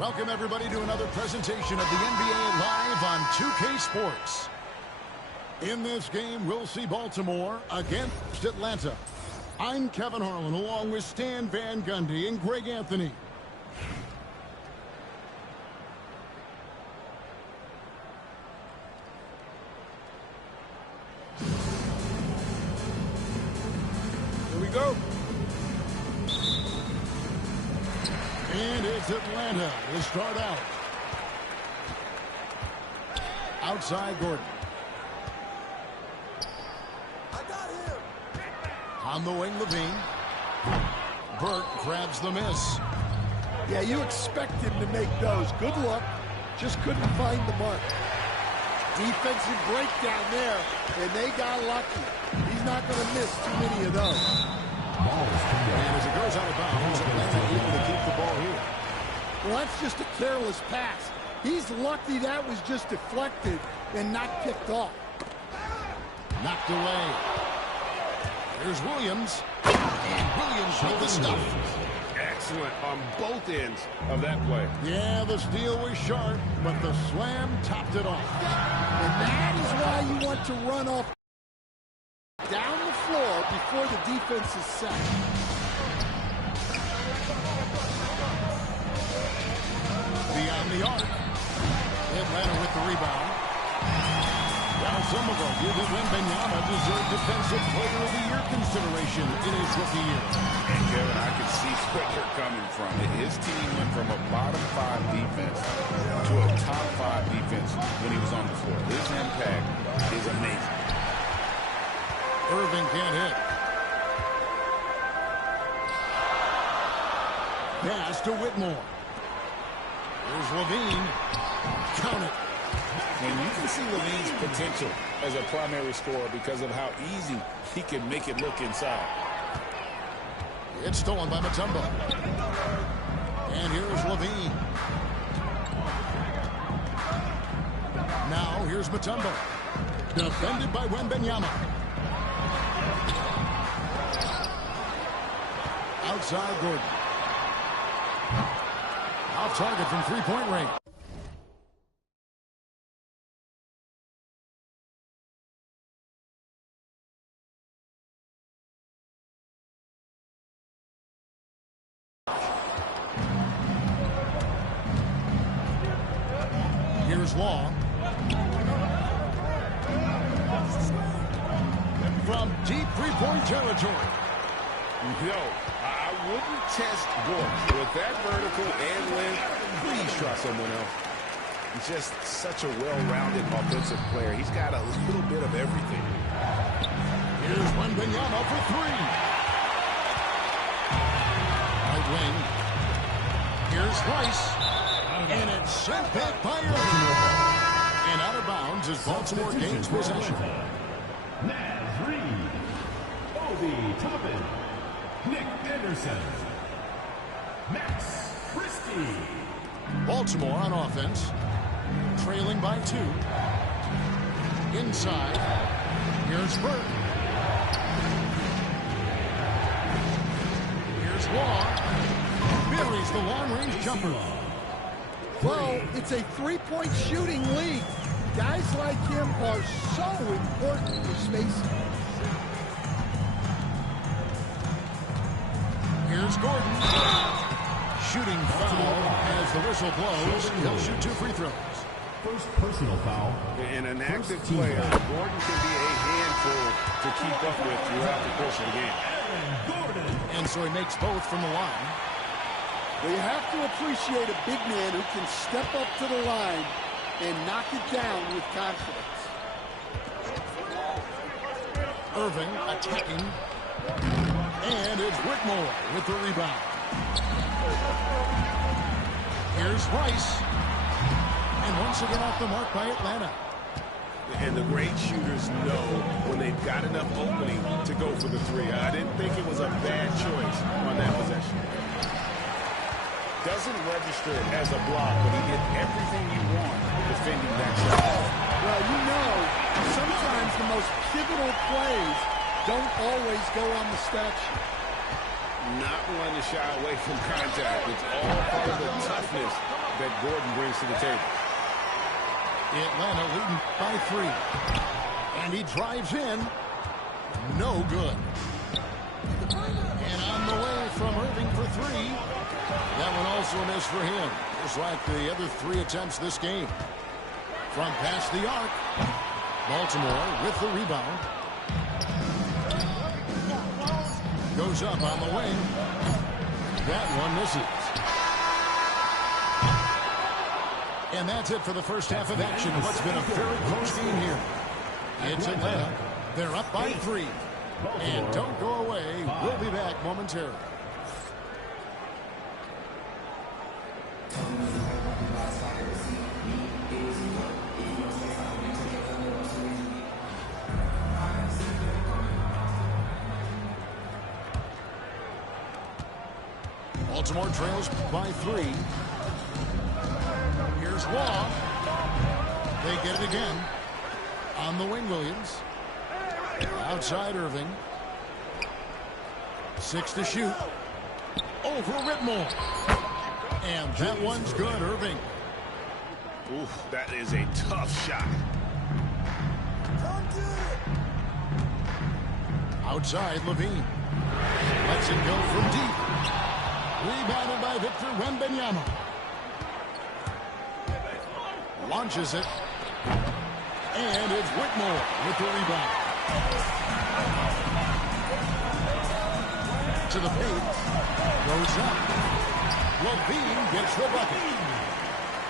Welcome, everybody, to another presentation of the NBA Live on 2K Sports. In this game, we'll see Baltimore against Atlanta. I'm Kevin Harlan, along with Stan Van Gundy and Greg Anthony. Here we go. And it's Atlanta to start out. Outside Gordon. I got him. On the wing, Levine. Burt grabs the miss. Yeah, you expect him to make those. Good luck. Just couldn't find the mark. Defensive breakdown there, and they got lucky. He's not going to miss too many of those. And as it goes out of bounds, Atlanta able to keep the ball here. Well, that's just a careless pass. He's lucky that was just deflected and not picked off. Knocked away. Here's Williams. And Williams with the stuff. Excellent on both ends of that play. Yeah, the steal was sharp, but the slam topped it off. And that is why you want to run off down the floor before the defense is set. Beyond the arc. Atlanta with the rebound. Well, some will argue that Wembanyama deserved Defensive Player of the Year consideration in his rookie year. And Kevin, I can see where you're coming from. His team went from a bottom 5 defense to a top 5 defense when he was on the floor. His impact is amazing. Irving can't hit. Pass to Whitmore. Here's Levine. Count it. And you can see Levine's potential as a primary scorer because of how easy he can make it look inside. It's stolen by Mutombo. And here's Levine. Now here's Mutombo. Defended by Wembanyama. Outside Gordon. Off target from three-point range. Law. From deep three-point territory. No, I wouldn't test Gordon. With that vertical and length, please try someone else. He's just such a well-rounded offensive player. He's got a little bit of everything. Here's Wembanyama for three. Right wing. Here's Rice. And it's sent back by Irving. And out of bounds as Baltimore gains possession. Naz Reid, Obi Toppin, Nick Anderson, Max Christie. Baltimore on offense, trailing by 2. Inside, here's Burke. Here's Law. Buries the long-range jumper. Well, it's a three-point shooting league. Guys like him are so important for spacing. Here's Gordon. Shooting foul as the whistle blows. He'll shoot 2 free throws. First personal foul. And an active player, Gordon can be a handful to keep up with throughout the course of the game. And so he makes both from the line. Well, you have to appreciate a big man who can step up to the line and knock it down with confidence. Irving attacking. And it's Whitmore with the rebound. Here's Rice. And once again off the mark by Atlanta. And the great shooters know when they've got enough opening to go for the 3. I didn't think it was a bad choice on that possession. Doesn't register as a block, but he did everything you want defending that shot. Well, you know, sometimes the most pivotal plays don't always go on the stat sheet. Not one to shy away from contact. It's all part of the toughness that Gordon brings to the table. Atlanta leading by 3. And he drives in. No good. And on the way from Irving for 3. That one also a miss for him. Just like the other 3 attempts this game. From past the arc. Baltimore with the rebound. Goes up on the wing. That one misses. And that's it for the first half of action. What's been a very close game here. It's Atlanta. They're up by 3. And don't go away. We'll be back momentarily. Baltimore trails by 3. Here's Law. They get it again. On the wing, Williams. Outside Irving. 6 to shoot. Over Whitmore. And that one's good, Irving. Oof, that is a tough shot. Outside Levine. Lets it go from deep. Rebounded by Victor Wembanyama. Launches it. And it's Whitmore with the rebound. To the paint. Goes up. Levine gets the bucket.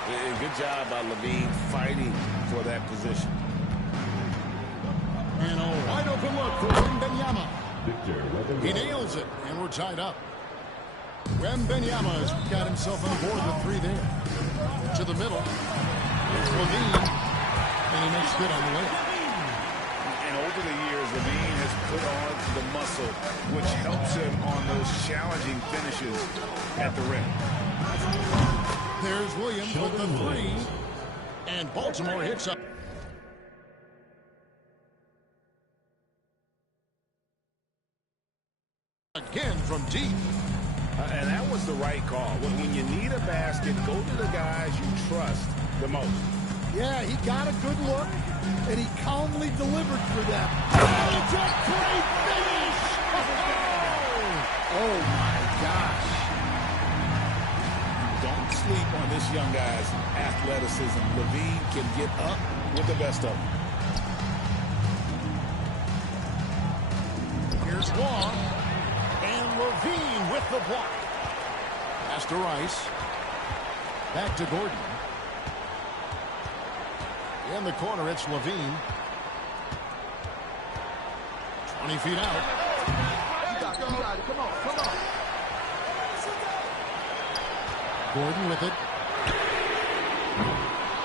And good job by Levine fighting for that position. And a wide open look for Wembanyama. He nails it, and we're tied up. Wembanyama has got himself on board with 3 there. To the middle. It's Levine. And he makes good on the way. And over the years, Levine has put on the muscle, which helps him on those challenging finishes at the rim. There's Williams with the 3. And Baltimore hits up. Again from deep. And that was the right call. When you need a basket, go to the guys you trust the most. Yeah, he got a good look, and he calmly delivered for them. Oh, it's a great finish! Oh, my gosh. Don't sleep on this young guy's athleticism. Levine can get up with the best of them. Here's Long. And Levine with the block. Pass to Rice. Back to Gordon. In the corner, it's Levine. 20 feet out. You got it. Come on. Gordon with it.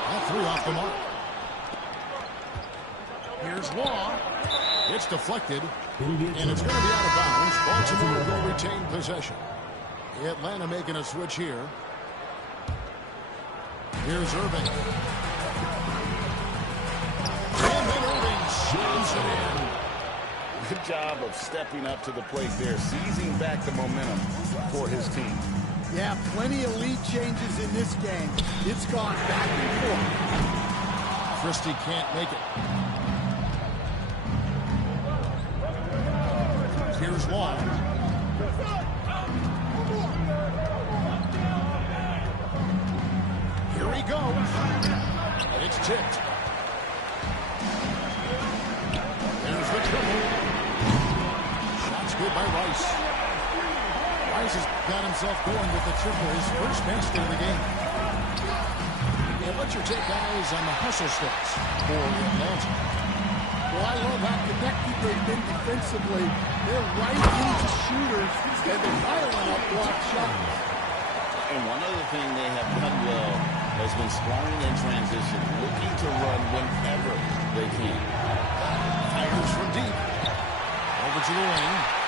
All three off the mark. Here's Law. It's deflected. And it's going to be out of bounds. Baltimore will retain possession. Atlanta making a switch here. Here's Irving. And then Irving shoots it in. Good job of stepping up to the plate there, seizing back the momentum for his team. Yeah, plenty of lead changes in this game. It's gone back and forth. Christie can't make it. Here's Long. Here he goes. It's tipped. There's the triple. Shot's good by Rice. Rice has got himself going with the triple, his first basket of the game. And what's your take, guys, on the hustle sticks for Atlanta? Well, I love how connected they've been defensively. They're right into shooters, and they're piling up block shots. And one other thing they have done well has been scoring in transition, looking to run whenever they can. Fires from deep. Over to the wing.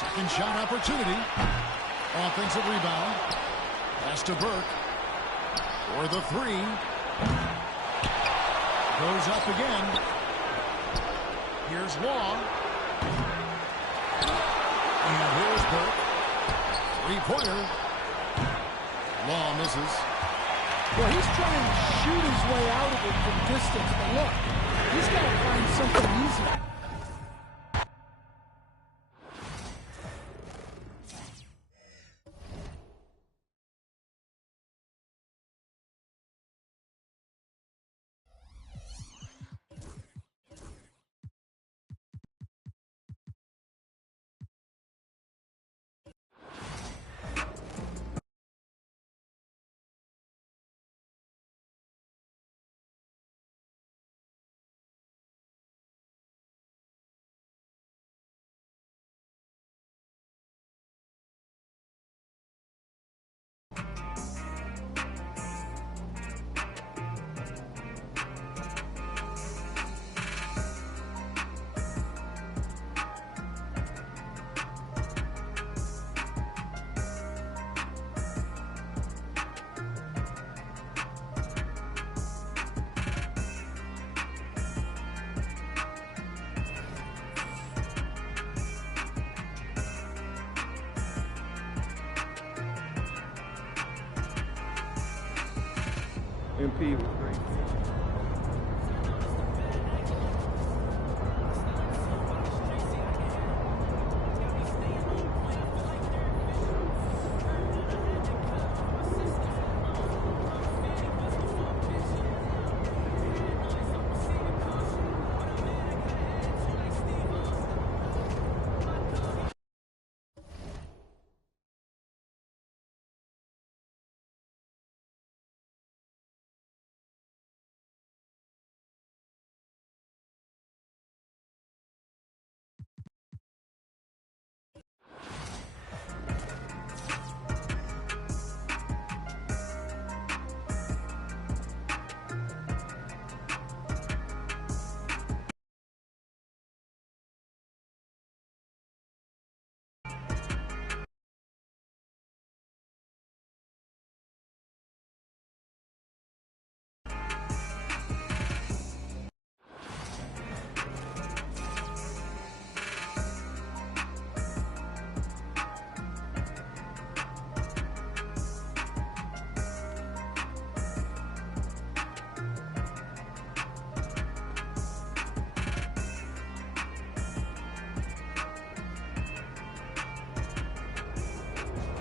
Second shot opportunity. Offensive rebound. Pass to Burke. For the three. Goes up again. Here's Law. And here's Burke. Three-pointer. Law misses. Well, he's trying to shoot his way out of it from distance, but look, he's got to find something easy. MP was great.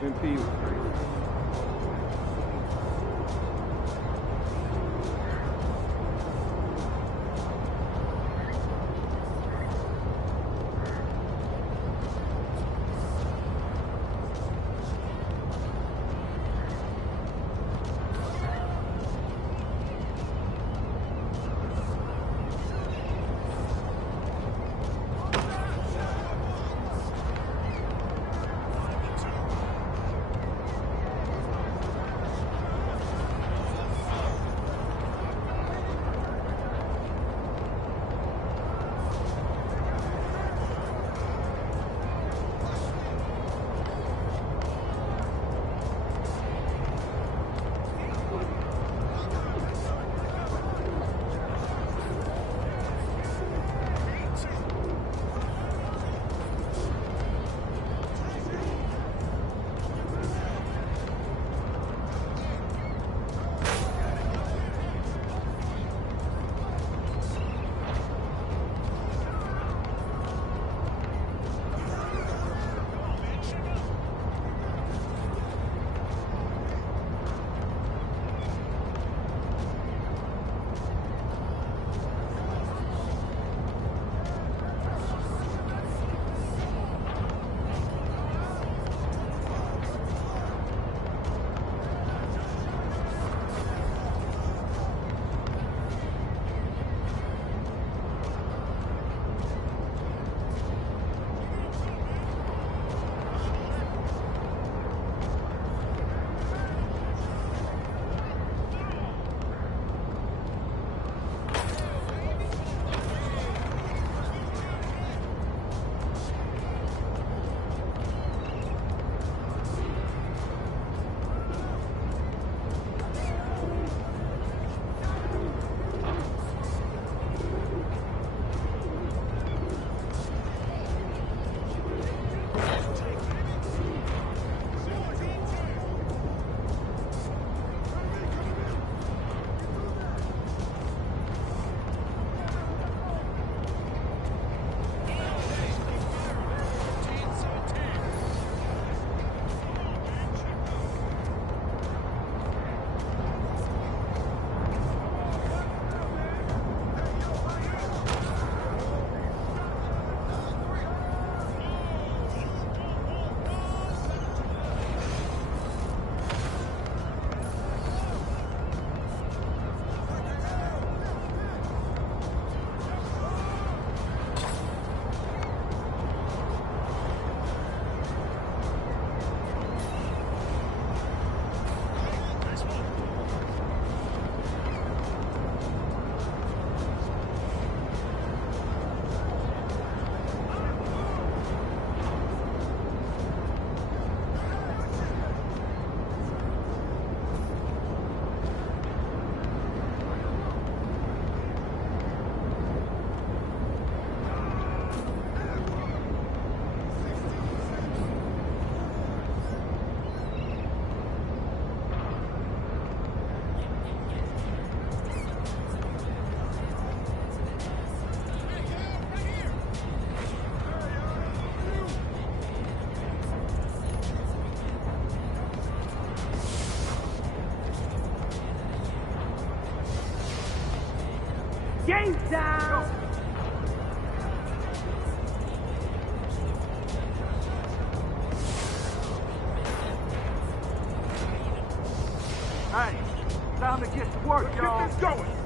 MP was great. Game time! Hey, time to get to work, y'all. Get this going!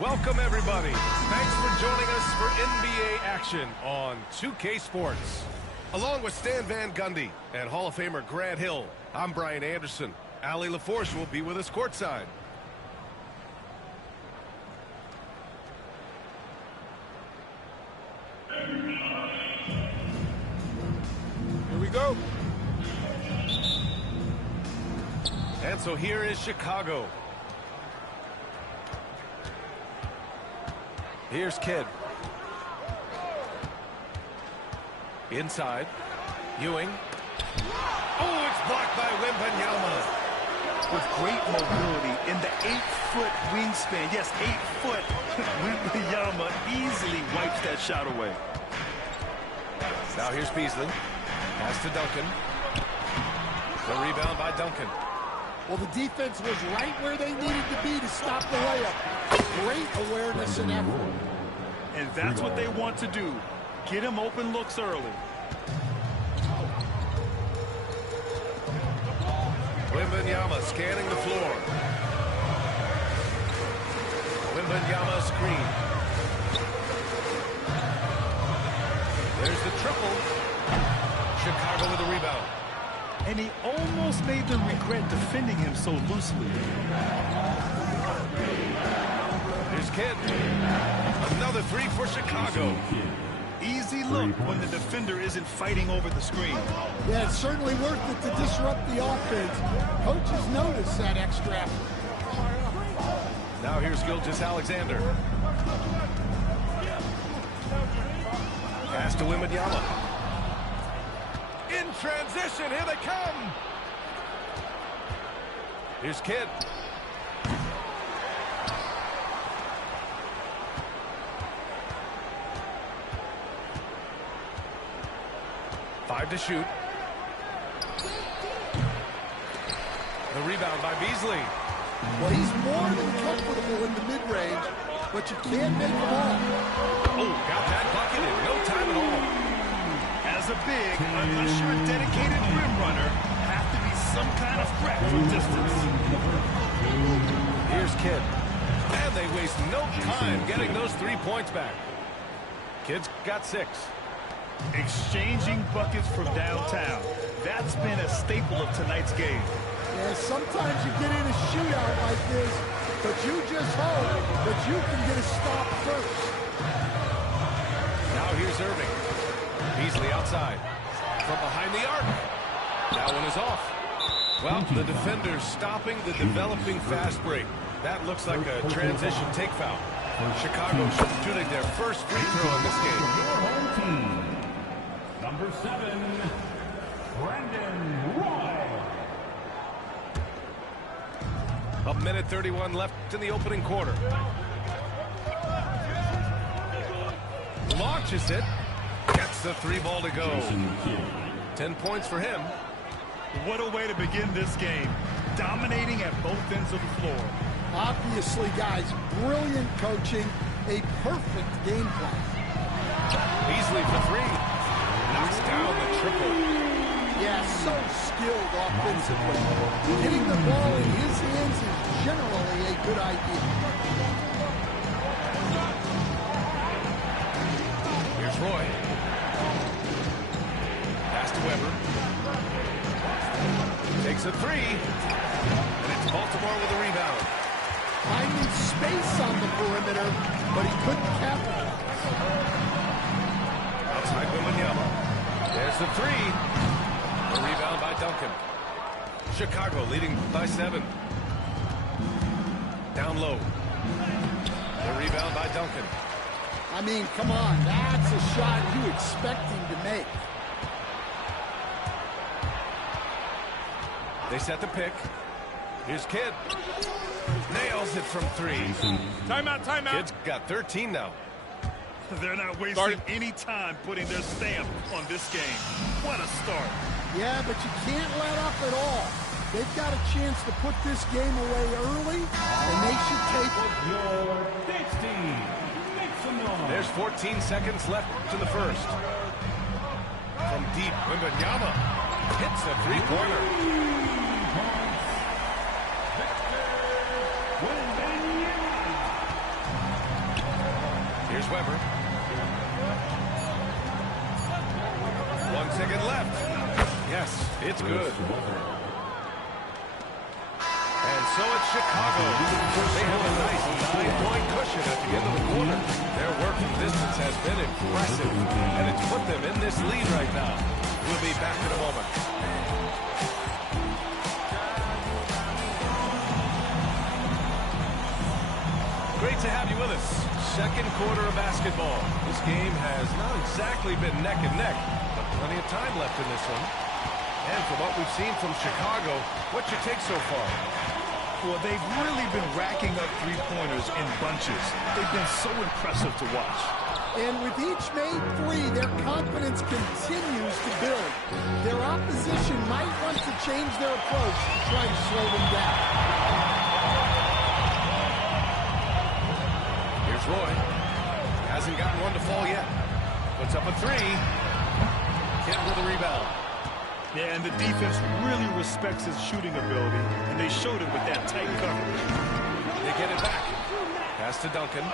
Welcome, everybody. Thanks for joining us for NBA action on 2K Sports. Along with Stan Van Gundy and Hall of Famer Grant Hill, I'm Brian Anderson. Allie LaForce will be with us courtside. Here we go. And so here is Chicago. Here's Kidd. Inside. Ewing. Oh, it's blocked by Wembanyama. With great mobility in the 8-foot wingspan. Yes, 8 foot. Wembanyama easily wipes that shot away. Now here's Beasley. Pass to Duncan. The rebound by Duncan. Well, the defense was right where they needed to be to stop the layup. Great awareness and effort. And that's what they want to do. Get him open looks early. Wembanyama scanning the floor. Wembanyama screen. There's the triple. Chicago with the rebound. And he almost made them regret defending him so loosely. Here's Kidd. Another three for Chicago. Easy look when the defender isn't fighting over the screen. Yeah, it's certainly worth it to disrupt the offense. Coaches notice that extra effort. Now here's Gilgeous-Alexander. Pass to Wembanyama. In transition, here they come. Here's Kidd. Five to shoot. The rebound by Beasley. Well, he's more than comfortable in the mid-range, but you can't make them all. Oh, got that bucket in no time at all. As a big, unless you're a dedicated rim runner, have to be some kind of threat from distance. Here's Kidd. And they waste no time getting those 3 points back. Kidd's got 6. Exchanging buckets from downtown. That's been a staple of tonight's game. Yeah, sometimes you get in a shootout like this, but you just hope that you can get a stop first. Now here's Irving. Beasley outside. From behind the arc. That one is off. Well, the defender's stopping the developing fast break. That looks like a transition take foul. Chicago shooting their first free throw in this game. Your home team. Number 7, Brandon Roy. A minute 31 left in the opening quarter. Launches it. Gets the 3 ball to go. 10 points for him. What a way to begin this game. Dominating at both ends of the floor. Obviously, guys, brilliant coaching, a perfect game plan. Beasley for 3. Knocks down the triple. Yeah, so skilled offensively. Getting the ball in his hands is generally a good idea. Here's Roy. Pass to Weber. Takes a 3. And it's Baltimore with a rebound. Finding space on the perimeter, but he couldn't capitalize. Outside Wembanyama. There's the 3. The rebound by Duncan. Chicago leading by 7. Down low. The rebound by Duncan. I mean, come on, that's a shot you expect him to make. They set the pick. Here's Kidd. Nails it from 3. Timeout, timeout. Kidd's got 13 now. They're not wasting any time putting their stamp on this game. What a start. Yeah, but you can't let up at all. They've got a chance to put this game away early, and they should take it. Your Knicks team. Make some noise. There's 14 seconds left to the first. From deep, Wembanyama hits a 3-pointer. Here's Weber. 1 second left. Yes, it's good. And so it's Chicago. They have a nice 9-point cushion at the end of the quarter. Their work from distance has been impressive, and it's put them in this lead right now. We'll be back in a moment. Great to have you with us. Second quarter of basketball. This game has not exactly been neck and neck, but plenty of time left in this one. And from what we've seen from Chicago, what's your take so far? Well, they've really been racking up three-pointers in bunches. They've been so impressive to watch. And with each made three, their confidence continues to build. Their opposition might want to change their approach to try to slow them down. Here's Roy. Hasn't gotten one to fall yet. Puts up a three. Kidd with a rebound. Yeah, and the defense really respects his shooting ability, and they showed it with that tight coverage. They get it back. Pass to Duncan.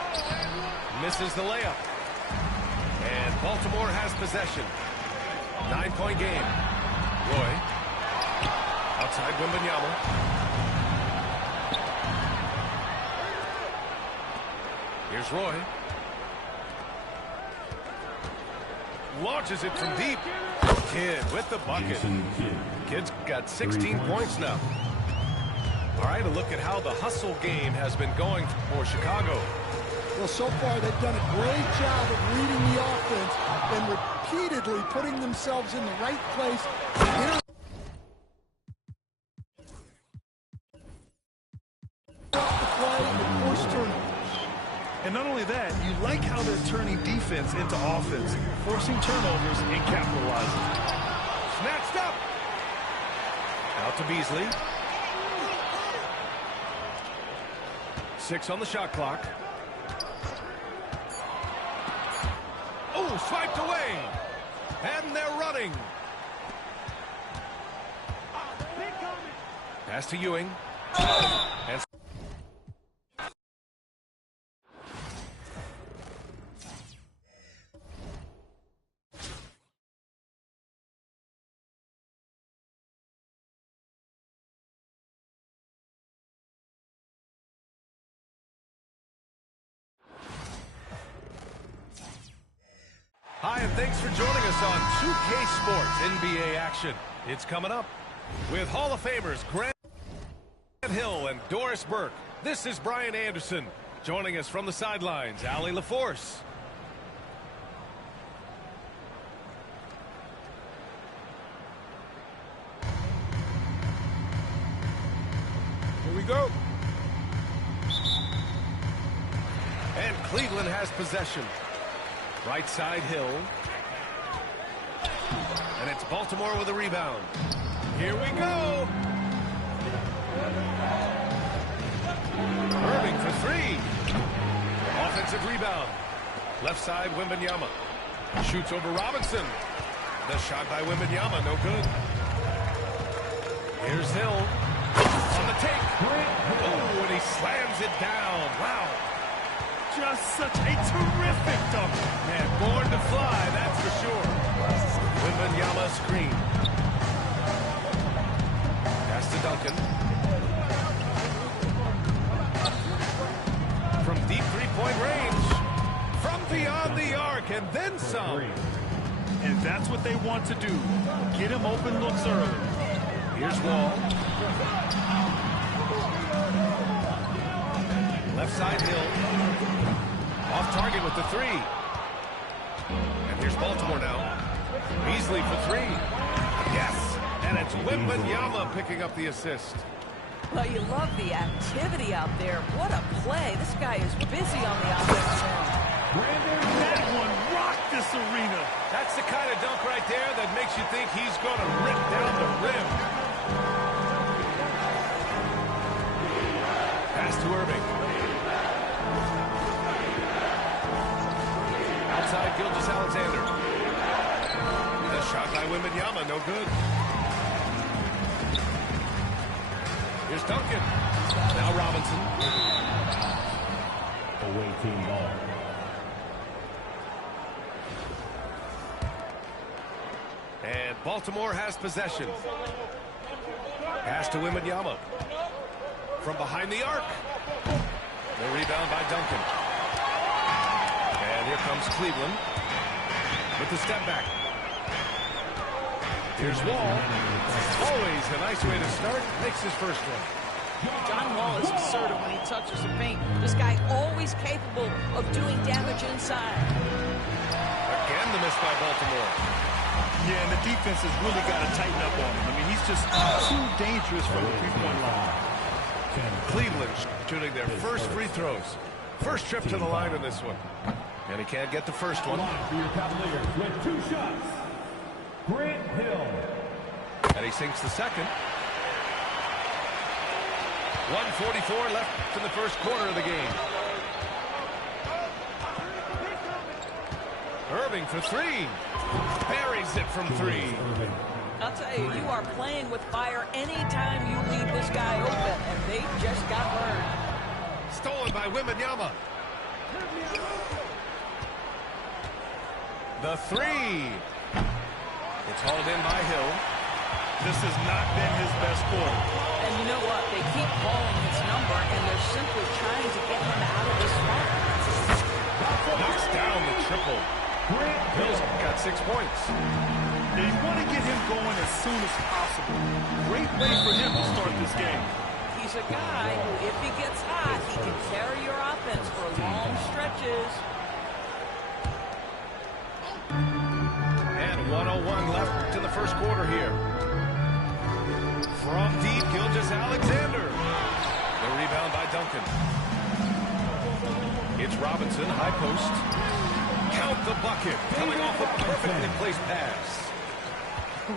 Misses the layup. And Baltimore has possession. 9-point game. Roy. Outside Wembanyama. Here's Roy. Launches it from deep. Kidd with the bucket. Kidd's got 16 points now. All right, a look at how the hustle game has been going for Chicago. Well, so far they've done a great job of reading the offense and repeatedly putting themselves in the right place. The play and force turnovers. And not only that, you like how they're turning defense into offense, forcing turnovers and capitalizing. Snatched up. Out to Beasley. 6 on the shot clock. Oh, swiped away. And they're running. Pass to Ewing. And hi, and thanks for joining us on 2K Sports NBA action. It's coming up with Hall of Famers Grant Hill and Doris Burke. This is Brian Anderson. Joining us from the sidelines, Allie LaForce. Here we go. And Cleveland has possession. Right side, Hill. And it's Baltimore with a rebound. Here we go. Irving for three. Offensive rebound. Left side, Wembanyama. Shoots over Robinson. The shot by Wembanyama, no good. Here's Hill. On the take. Oh, and he slams it down. Wow. Just such a terrific dunk. Man, born to fly, that's for sure. Wembanyama screen. Pass to Duncan. From deep three-point range. From beyond the arc, and then some. And that's what they want to do. Get him open looks early. Here's Wall. Left side, Hill. Off target with the three. And here's Baltimore now. Beasley for three. Yes. And it's Wembanyama picking up the assist. Well, you love the activity out there. What a play. This guy is busy on the offensive end. That one rocked this arena. That's the kind of dunk right there that makes you think he's going to rip down the rim. Pass to Irving. Outside, Gilgeous-Alexander. The shot by Wembanyama, no good. Here's Duncan. Now Robinson. Away team ball. Baltimore has possession. Pass to Wembanyama. From behind the arc. The rebound by Duncan. And here comes Cleveland with the step back. Here's Wall. Always a nice way to start. Makes his first one. John Wall is assertive when he touches the paint. This guy always capable of doing damage inside. Again, the miss by Baltimore. Yeah, and the defense has really got to tighten up on him. I mean, he's just too dangerous from the three-point line. Cleveland shooting their first free throws. First trip to the line in this one. And he can't get the first one. For your Cavaliers with 2 shots, Grant Hill. And he sinks the second. 1:44 left in the first quarter of the game. Irving for 3. Buries it from 3. I'll tell you, you are playing with fire anytime you leave this guy open, and they just got burned. Stolen by Wembanyama. The 3. It's hauled in by Hill. This has not been his best quarter. And you know what? They keep calling his number, and they're simply trying to get him out of this spot. Knocks down the triple. Hill's got 6 points. They want to get him going as soon as possible. Great way for him to start this game. He's a guy who, if he gets hot, he can carry your offense for long stretches. And 1:01 left in the first quarter here. From deep, Gilgeous-Alexander. The rebound by Duncan. It's Robinson, high post. Count the bucket. Coming off a perfectly placed pass.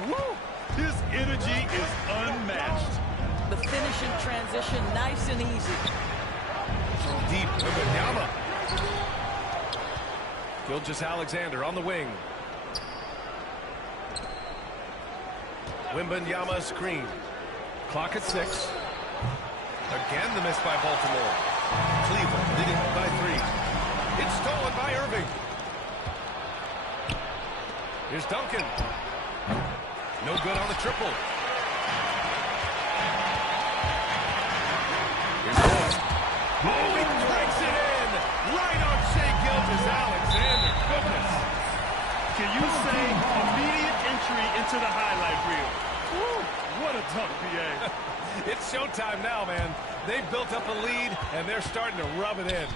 Woo! His energy is unmatched. The finish in transition, nice and easy. From deep, Wembanyama. Gilgeous-Alexander on the wing. Wembanyama screen. Clock at 6. Again the miss by Baltimore. Cleveland leading by 3. It's stolen by Irving. Here's Duncan. No good on the triple. Here's Boyd. Oh, he cranks it in. Right on Shai Gilgeous-Alexander. Goodness. Can you say immediate entry into the highlight reel? Woo, what a dunk, PA. It's showtime now, man. They've built up a lead, and they're starting to rub it in.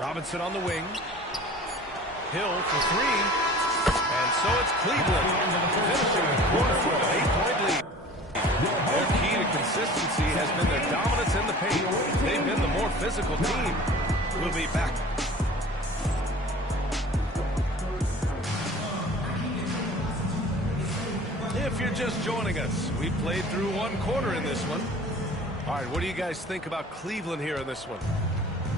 Robinson on the wing. Hill for 3. And so it's Cleveland finishing the quarter with an 8-point lead. Their key to consistency has been their dominance in the paint. They've been the more physical team. We'll be back. If you're just joining us, we played through 1 quarter in this one. All right, what do you guys think about Cleveland here in this one?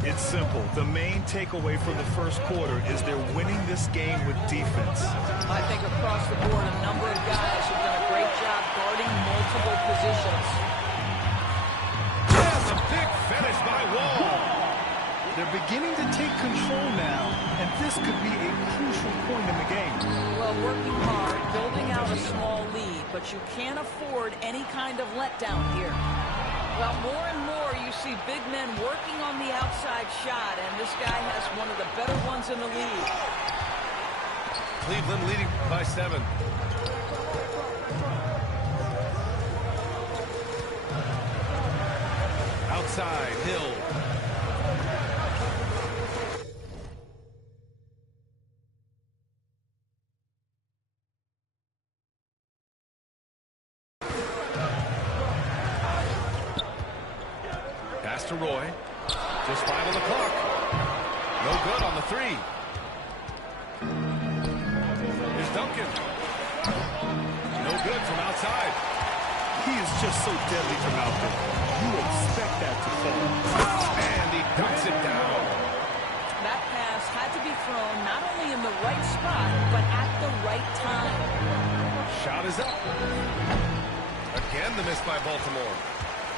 It's simple. The main takeaway from the first quarter is they're winning this game with defense. I think across the board, a number of guys have done a great job guarding multiple positions. That's a big finish by Wall. They're beginning to take control now, and this could be a crucial point in the game. Well, working hard, building out a small lead, but you can't afford any kind of letdown here. Well, more and more you see big men working on the outside shot, and this guy has one of the better ones in the league. Cleveland leading by 7. Outside, Hill. Pass to Roy. Just 5 on the clock. No good on the 3. Here's Duncan. No good from outside. He is just so deadly from out there. You expect that to fall. And he ducks it down. That pass had to be thrown not only in the right spot, but at the right time. Shot is up. Again, the miss by Baltimore.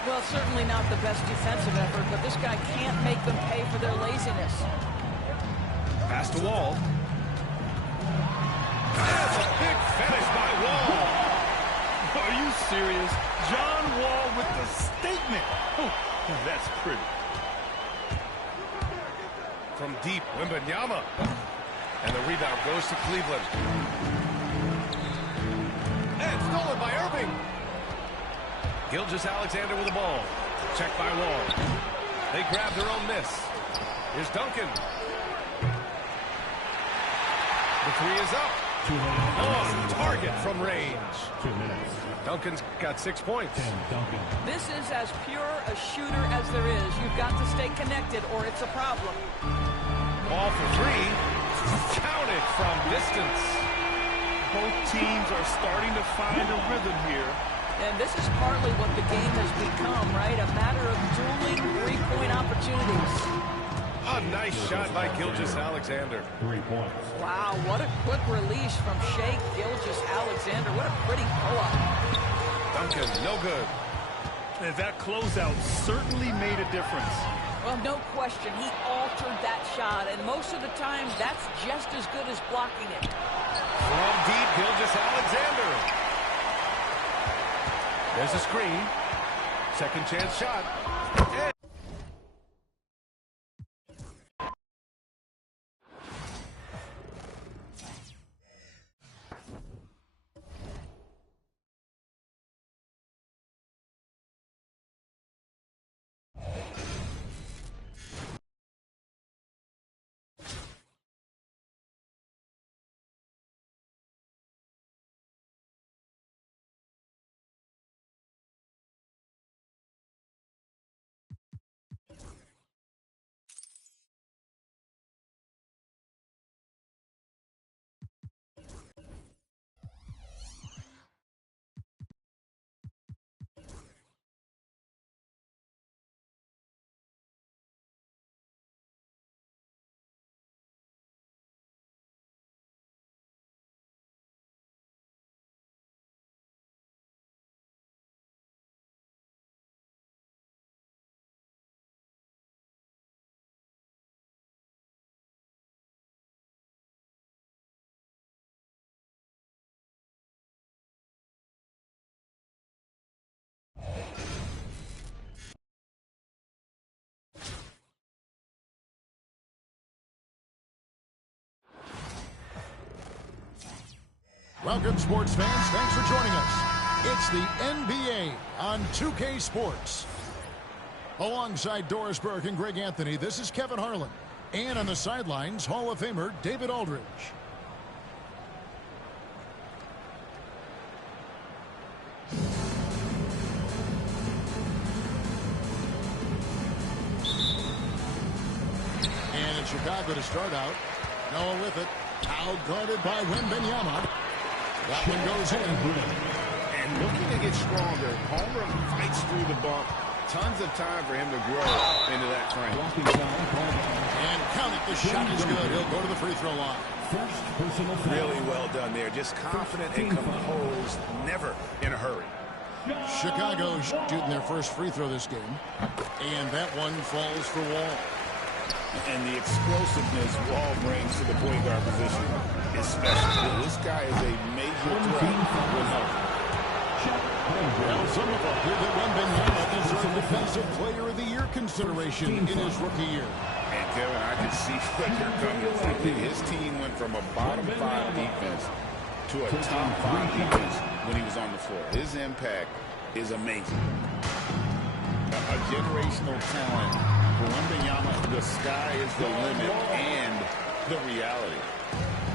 Well, certainly not the best defensive effort, but this guy can't make them pay for their laziness. Pass to Wall. serious. John Wall with the statement. Oh, that's pretty. From deep, Wembanyama. And the rebound goes to Cleveland. And stolen by Irving. Gilgeous-Alexander with the ball. Checked by Wall. They grab their own miss. Here's Duncan. The three is up. On target from range. 2 minutes. Duncan's got 6 points. Duncan. This is as pure a shooter as there is. You've got to stay connected or it's a problem. Ball for three. Counted from distance. Both teams are starting to find a rhythm here. And this is partly what the game has become, right? A matter of dueling three-point opportunities. A nice shot by Gilgeous-Alexander. 3 points. Wow, what a quick release from Shai Gilgeous-Alexander. What a pretty pull-up. Duncan, no good. And that closeout certainly made a difference. Well, no question. He altered that shot, and most of the time, that's just as good as blocking it. From deep, Gilgeous-Alexander. There's a screen. Second chance shot. And Welcome, sports fans. Thanks for joining us. It's the NBA on 2K Sports. Alongside Doris Burke and Greg Anthony, this is Kevin Harlan. And on the sidelines, Hall of Famer David Aldridge. And in Chicago to start out. Noah with it. Out guarded by Wembanyama. That one goes in. And looking to get stronger, Homer fights through the bump. Tons of time for him to grow into that frame. And count it, the shot is good. He'll go to the free throw line. Really well done there. Just confident and composed, never in a hurry. Chicago shooting their first free throw this game. And that one falls for Wall. And the explosiveness Wall brings to the point guard position is special. This guy is a major threat with help. Well, some of us here that Wembanyama deserves Defensive Player of the Year consideration in his rookie year. And Kevin, I can see what you're coming from. His team went from a bottom 5 defense to a top 5 defense when he was on the floor. His impact is amazing. A generational talent. For Wembanyama, the sky is the limit and the reality.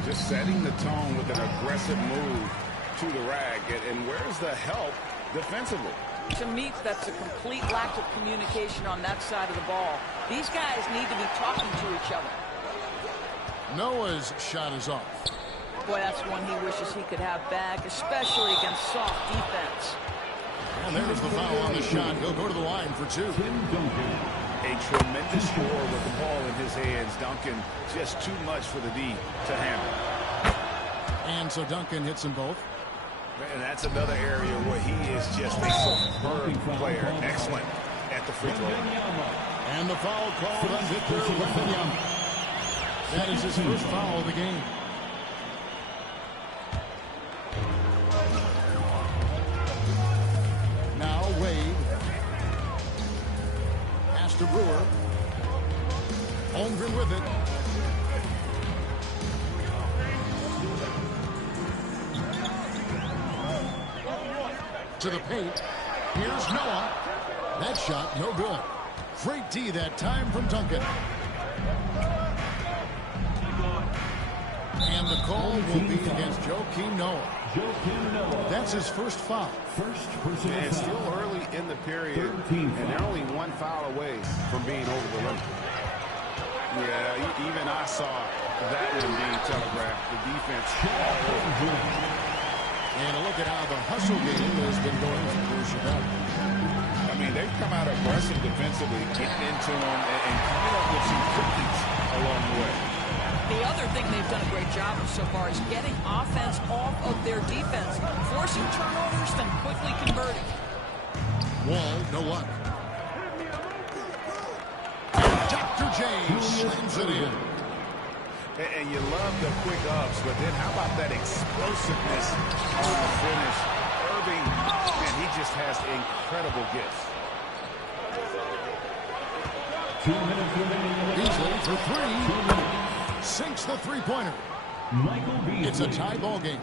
Just setting the tone with an aggressive move to the rack. And where's the help defensively? To me, that's a complete lack of communication on that side of the ball. These guys need to be talking to each other. Noah's shot is off. Boy, that's one he wishes he could have back, especially against soft defense. And there's the foul on the shot. He'll go to the line for 2. A tremendous score with the ball in his hands. Duncan just too much for the D to handle. And so Duncan hits them both. And that's another area where he is just a superb player. Excellent at the free throw line. And the foul called on Victor Wembanyama. That is his first foul of the game. to Brewer. Holmgren with it. To the paint. Here's Noah. That shot, no good. Great D that time from Duncan. And the call will be against Joakim Noah. That's his first foul. And it's still early in the period, and they're only one foul away from being over the limit. Yeah, even I saw that one being telegraphed. The defense all over. And a look at how the hustle game has been going for Chicago. I mean, they've come out aggressive defensively, getting into them and coming up with some cookies along the way. The other thing they've done a great job of so far is getting offense off of their defense, forcing turnovers, then quickly converting. Wall, no luck. Dr. J slams it in. And you love the quick ups, but then how about that explosiveness on the finish? Irving, man, he just has incredible gifts. 2 minutes remaining. Beasley for three. Sinks the three-pointer. It's a tie ball game.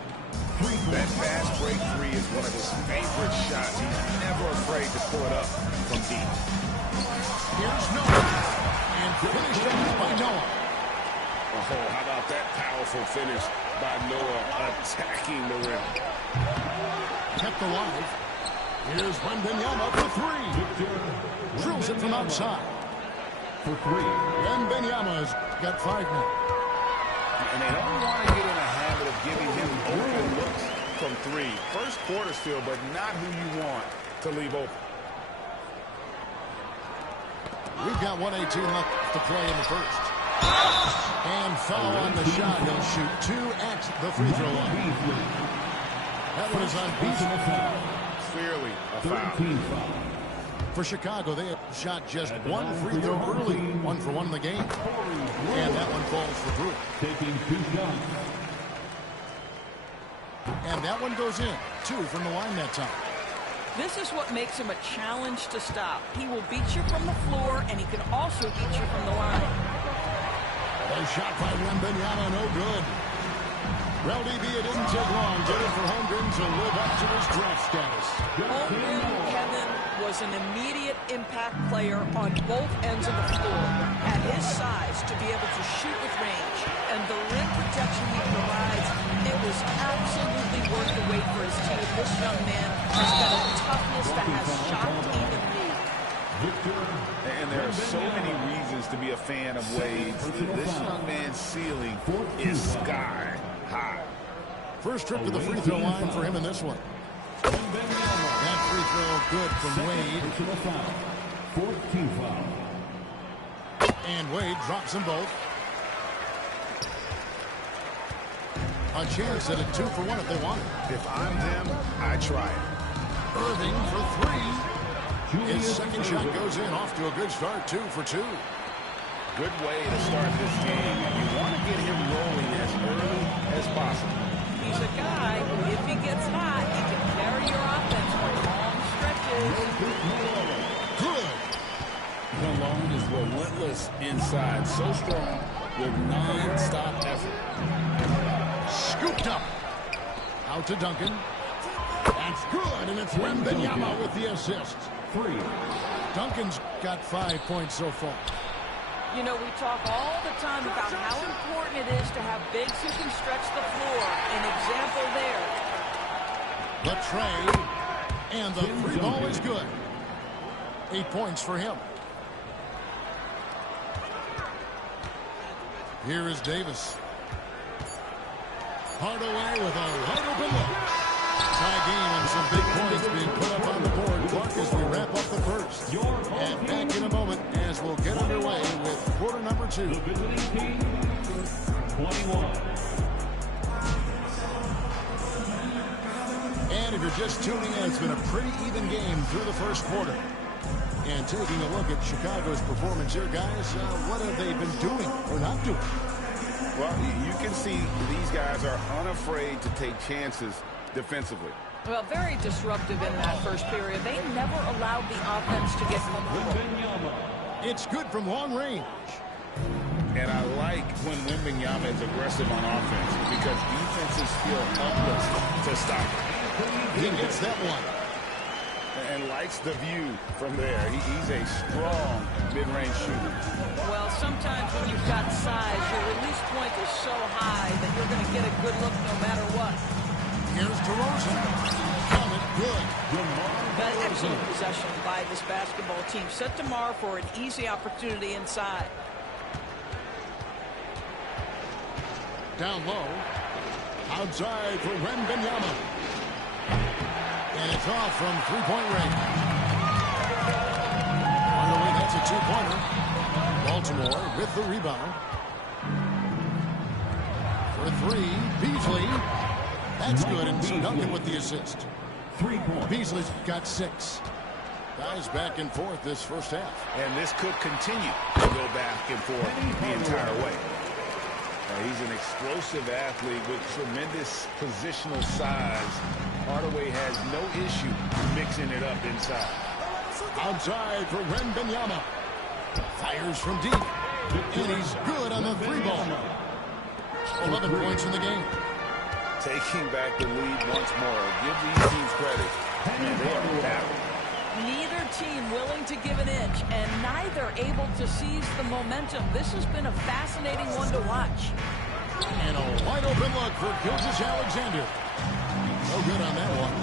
That fast break three is one of his favorite shots. He's never afraid to pull it up from deep. Here's Noah. And finished off by Noah. Oh, how about that powerful finish by Noah attacking the rim. Kept alive. Here's Wembanyama for three. Drills it from outside. For three. Wembanyama's got 5 now. And they don't want to get in a habit of giving him open looks from three. First quarter still, but not who you want to leave open. We've got 1:18 left to play in the first. And foul on the shot. He'll shoot 2 at the free throw line. That one is on Beasley. Clearly a foul. For Chicago, they have shot just 1 free throw early. 1 for 1 in the game. And that one falls for Brewer. Taking 2 shots. And that one goes in. 2 from the line that time. This is what makes him a challenge to stop. He will beat you from the floor, and he can also beat you from the line. A shot by Wembanyama, no good. Well, DB, it didn't take long, did it, for Holmgren to live up to his draft status. Holmgren, Kevin, was an immediate impact player on both ends of the floor. At his size, to be able to shoot with range, and the rim protection he provides, it was absolutely worth the wait for his team. This young man has got a toughness that has shocked even me. And there are so many reasons to be a fan of Wade's. This young man's ceiling is sky high. First trip to the free throw line for him in this one. That free throw good from Wade. 4th team foul. And Wade drops them both. A chance at a 2 for 1 if they want it. If I'm them, I try it. Irving for 3. His second shot goes in, off to a good start, 2 for 2. Good way to start this game. You want to get him rolling as early as possible. He's a guy who, if he gets hot, he can carry your offense for long stretches. Good. Malone is relentless inside, so strong with non-stop effort. Scooped up. Out to Duncan. That's good, and it's Wembanyama with the assist. 3. Duncan's got 5 points so far. You know, we talk all the time about how important it is to have bigs who can stretch the floor. An example there. The tray, and the free ball is good. 8 points for him. Here is Davis. Hardaway with a wide open look. Tie game and some big points being put up on the board. Clark, as we wrap up the first. And back in a moment as we'll get underway with quarter number 2. The visiting team, 21. And if you're just tuning in, it's been a pretty even game through the first quarter. And taking a look at Chicago's performance here, guys, what have they been doing or not doing? Well, you can see these guys are unafraid to take chances defensively. Well, very disruptive in that first period. They never allowed the offense to get comfortable. It's good from long range. And I like when Wembanyama is aggressive on offense because defenses feel helpless to stop him. He gets that one. And likes the view from there. He's a strong mid-range shooter. Well, sometimes when you've got size, your release point is so high that you're going to get a good look no matter what. Here's DeRozan. Count it good. That excellent possession by this basketball team. Set DeMar for an easy opportunity inside. Down low. Outside for Wembanyama. And it's off from three-point range. On the way, that's a two-pointer. Baltimore with the rebound. For three, Beasley. That's good, and Duncan with the assist. 3 points. Beasley's got 6. Guys back and forth this first half. And this could continue to go back and forth the entire way. He's an explosive athlete with tremendous positional size. Hardaway has no issue mixing it up inside. Outside for Wembanyama. Fires from deep. And he's good on the three ball. 11 points in the game. Taking back the lead once more. Give these teams credit. And they are battling. Neither team willing to give an inch, and neither able to seize the momentum. This has been a fascinating one to watch. And a wide open look for Gilgeous-Alexander. No good on that one.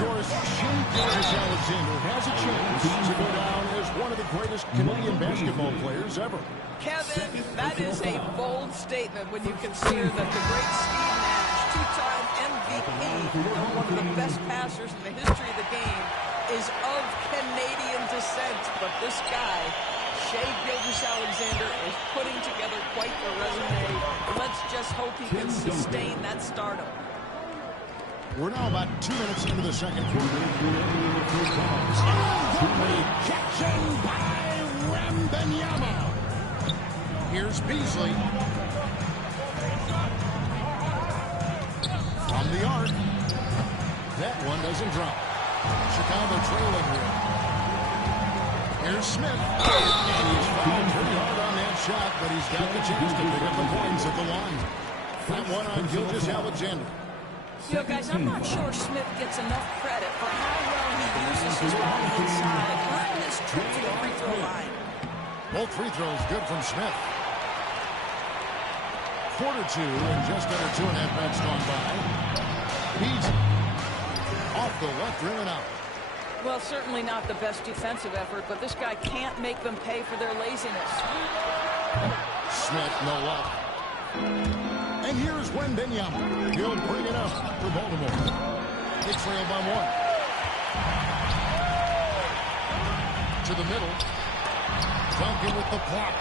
Doris Gilgeous-Alexander has a chance to go down as one of the greatest Canadian basketball players ever. Kevin, that is a bold statement when you consider that the great Steve Nash, two-time MVP, and one of the best passers in the history of the game, is of Canadian descent. But this guy, Shai Gilgeous-Alexander, is putting together quite the resume. Let's just hope he can sustain that stardom. We're now about 2 minutes into the second quarter. Rejection by Wembanyama. Here's Beasley. From the arc. That one doesn't drop. Chicago trailing here. Here's Smith. And he's fouled pretty hard on that shot, but he's got the chance to pick up the points at the line. That one on Gilgeous-Alexander. You know, guys, I'm not sure Smith gets enough credit for how well he uses his body inside. Earned this trip to the free throw line. Both free throws good from Smith. Quarter 2 and just under 2.5 minutes gone by. He's off the left rim and out. Well, certainly not the best defensive effort, but this guy can't make them pay for their laziness. Smith, no luck. And here's Wembanyama. He'll bring it up for Baltimore. They trail by 1. To the middle. Duncan with the block.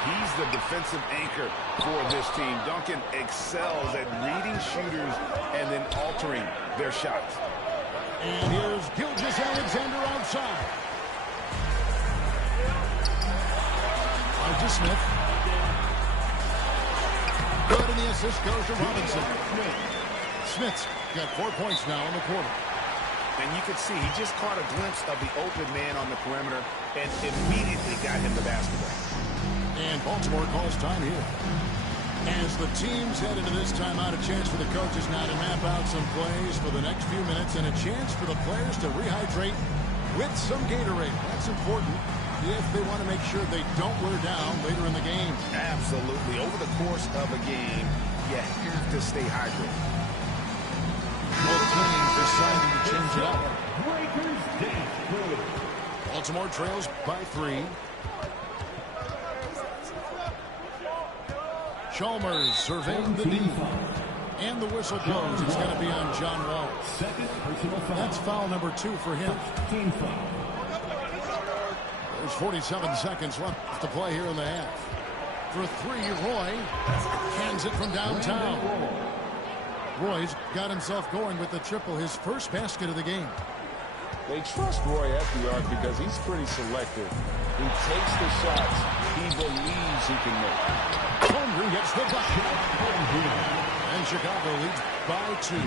He's the defensive anchor for this team. Duncan excels at reading shooters and then altering their shots. And here's Gilgeous-Alexander outside. On to Smith. Good, and the assist goes to Robinson. Smith's got 4 points now in the quarter. And you can see he just caught a glimpse of the open man on the perimeter and immediately got him the basketball. And Baltimore calls time here. As the teams head into this timeout, a chance for the coaches now to map out some plays for the next few minutes and a chance for the players to rehydrate with some Gatorade. That's important if they want to make sure they don't wear down later in the game. Absolutely. Over the course of a game, you have to stay hydrated. Both teams deciding to change it up. Breakers dance crew. Baltimore trails by 3. Chalmers surveying the D. And the whistle blows. It's going to be on John Wall. Second personal foul. That's foul number 2 for him. Team foul. There's 47 seconds left to play here in the half. For 3, Roy hands it from downtown. Roy's got himself going with the triple, his first basket of the game. They trust Roy at the arc because he's pretty selective. He takes the shots he believes he can make. Holmgren gets the bucket. And Chicago leads by 2.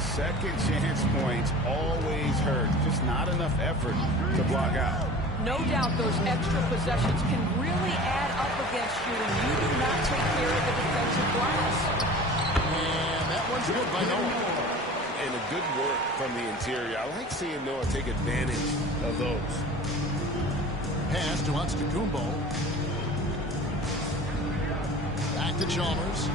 Second chance points always hurt. Just not enough effort to block out. No doubt those extra possessions can really add up against you when you do not take care of the defensive glass. And that one's good by Noah. And a good work from the interior. I like seeing Noah take advantage of those. Pass to Antetokounmpo. Back to Chalmers.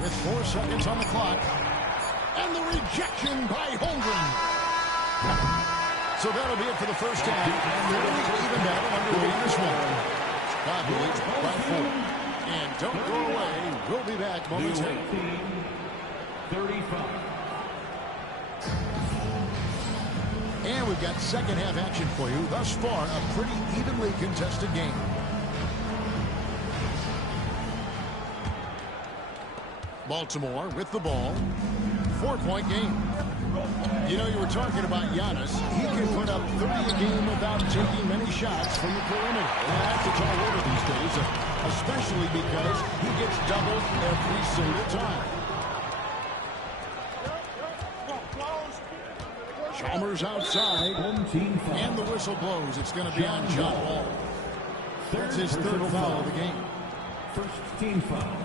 With 4 seconds on the clock. And the rejection by Holmgren. So that'll be it for the first half. Even battle underway in this one. Chicago leads by 4. And don't go away. We'll be back momentarily. 35. And we've got second half action for you. Thus far, a pretty evenly contested game. Baltimore with the ball. 4-point game. You know, you were talking about Giannis. He can put up 30 a game without taking many shots from the perimeter. And that's a tall order these days, especially because he gets doubled every single time. Chalmers outside, and the whistle blows. It's going to be on John Wall. That's his third foul of the game. First team foul.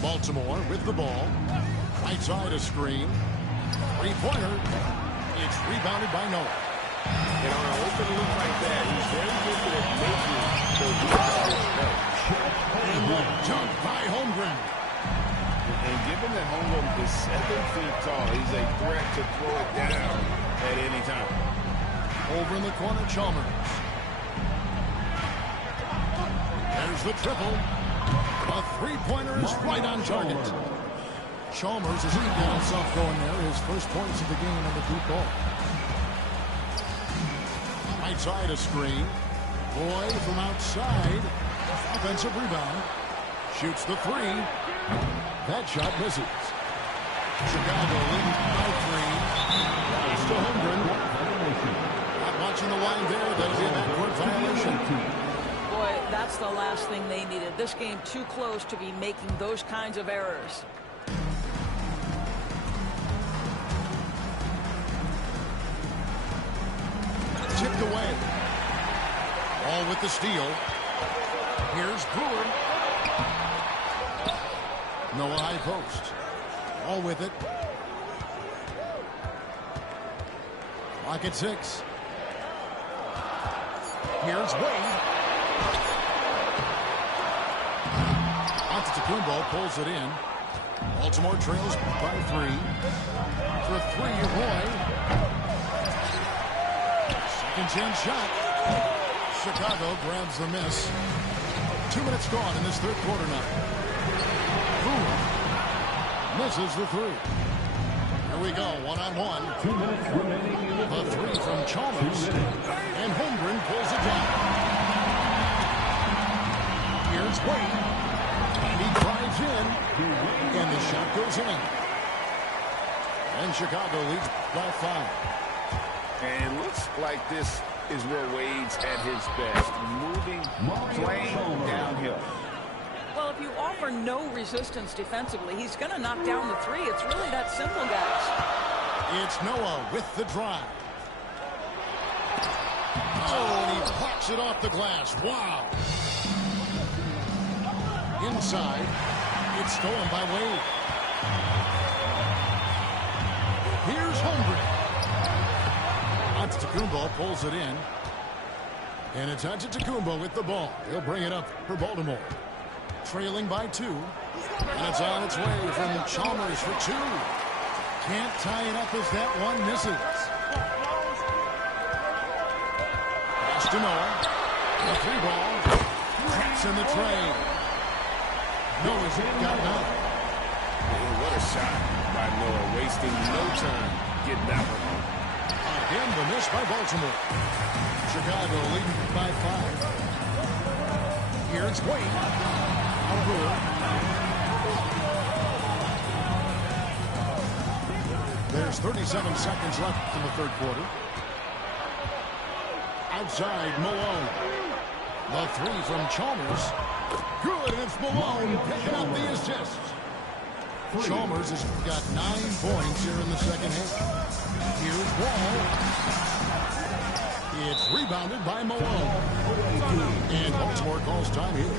Baltimore with the ball. Right side a screen. Three-pointer. It's rebounded by Noah. And on an open look like that, he's very good at making those rebounds. And the dunk by Holmgren. And given that Holmgren is 7 feet tall, he's a threat to throw it down at any time. Over in the corner, Chalmers. There's the triple. A three-pointer is right on target. Chalmers has got himself going there. His first points of the game on the deep ball. Right side a screen. Boyd from outside. Offensive rebound. Shoots the three. That shot misses. Chicago leading by 3. It's to Holmgren. Not watching the line there. That'll be a backcourt violation. Boy, that's the last thing they needed. This game too close to be making those kinds of errors. Tipped away. All with the steal. Here's Brewer. Noah high post. All with it. Clock at 6. Here's Wade. Antetokounmpo pulls it in. Baltimore trails by 3. For 3, Roy. Second chance shot. Chicago grabs the miss. 2 minutes gone in this third quarter now. Brewer misses the 3. Here we go, one-on-one. 2 minutes remaining. A 3 from Chalmers. And Holmgren pulls it down. Here's Wade. And he drives in. And the shot goes in. And Chicago leads by 5. And looks like this is where Wade's at his best. Moving, playing downhill. Well, if you offer no resistance defensively, he's going to knock down the 3. It's really that simple, guys. It's Noah with the drive. Oh, and he blocks it off the glass. Wow. Inside. It's stolen by Wade. Here's Holmgren. Antetokounmpo pulls it in. And it's Antetokounmpo with the ball. He'll bring it up for Baltimore. Trailing by 2. And it's on its way from Chalmers for 2. Can't tie it up as that one misses. Pass to Noah. The 3 ball. Traps in the tray. Noah's got it out. What a shot by Noah. Wasting no time getting that one home. Again, the miss by Baltimore. Chicago leading by 5. Here it's Wade. There's 37 seconds left in the third quarter. Outside, Malone. The 3 from Chalmers. Good, and it's Malone picking up the assist. Chalmers has got 9 points here in the second half. Here's Wall. It's rebounded by Malone. And Baltimore calls time here.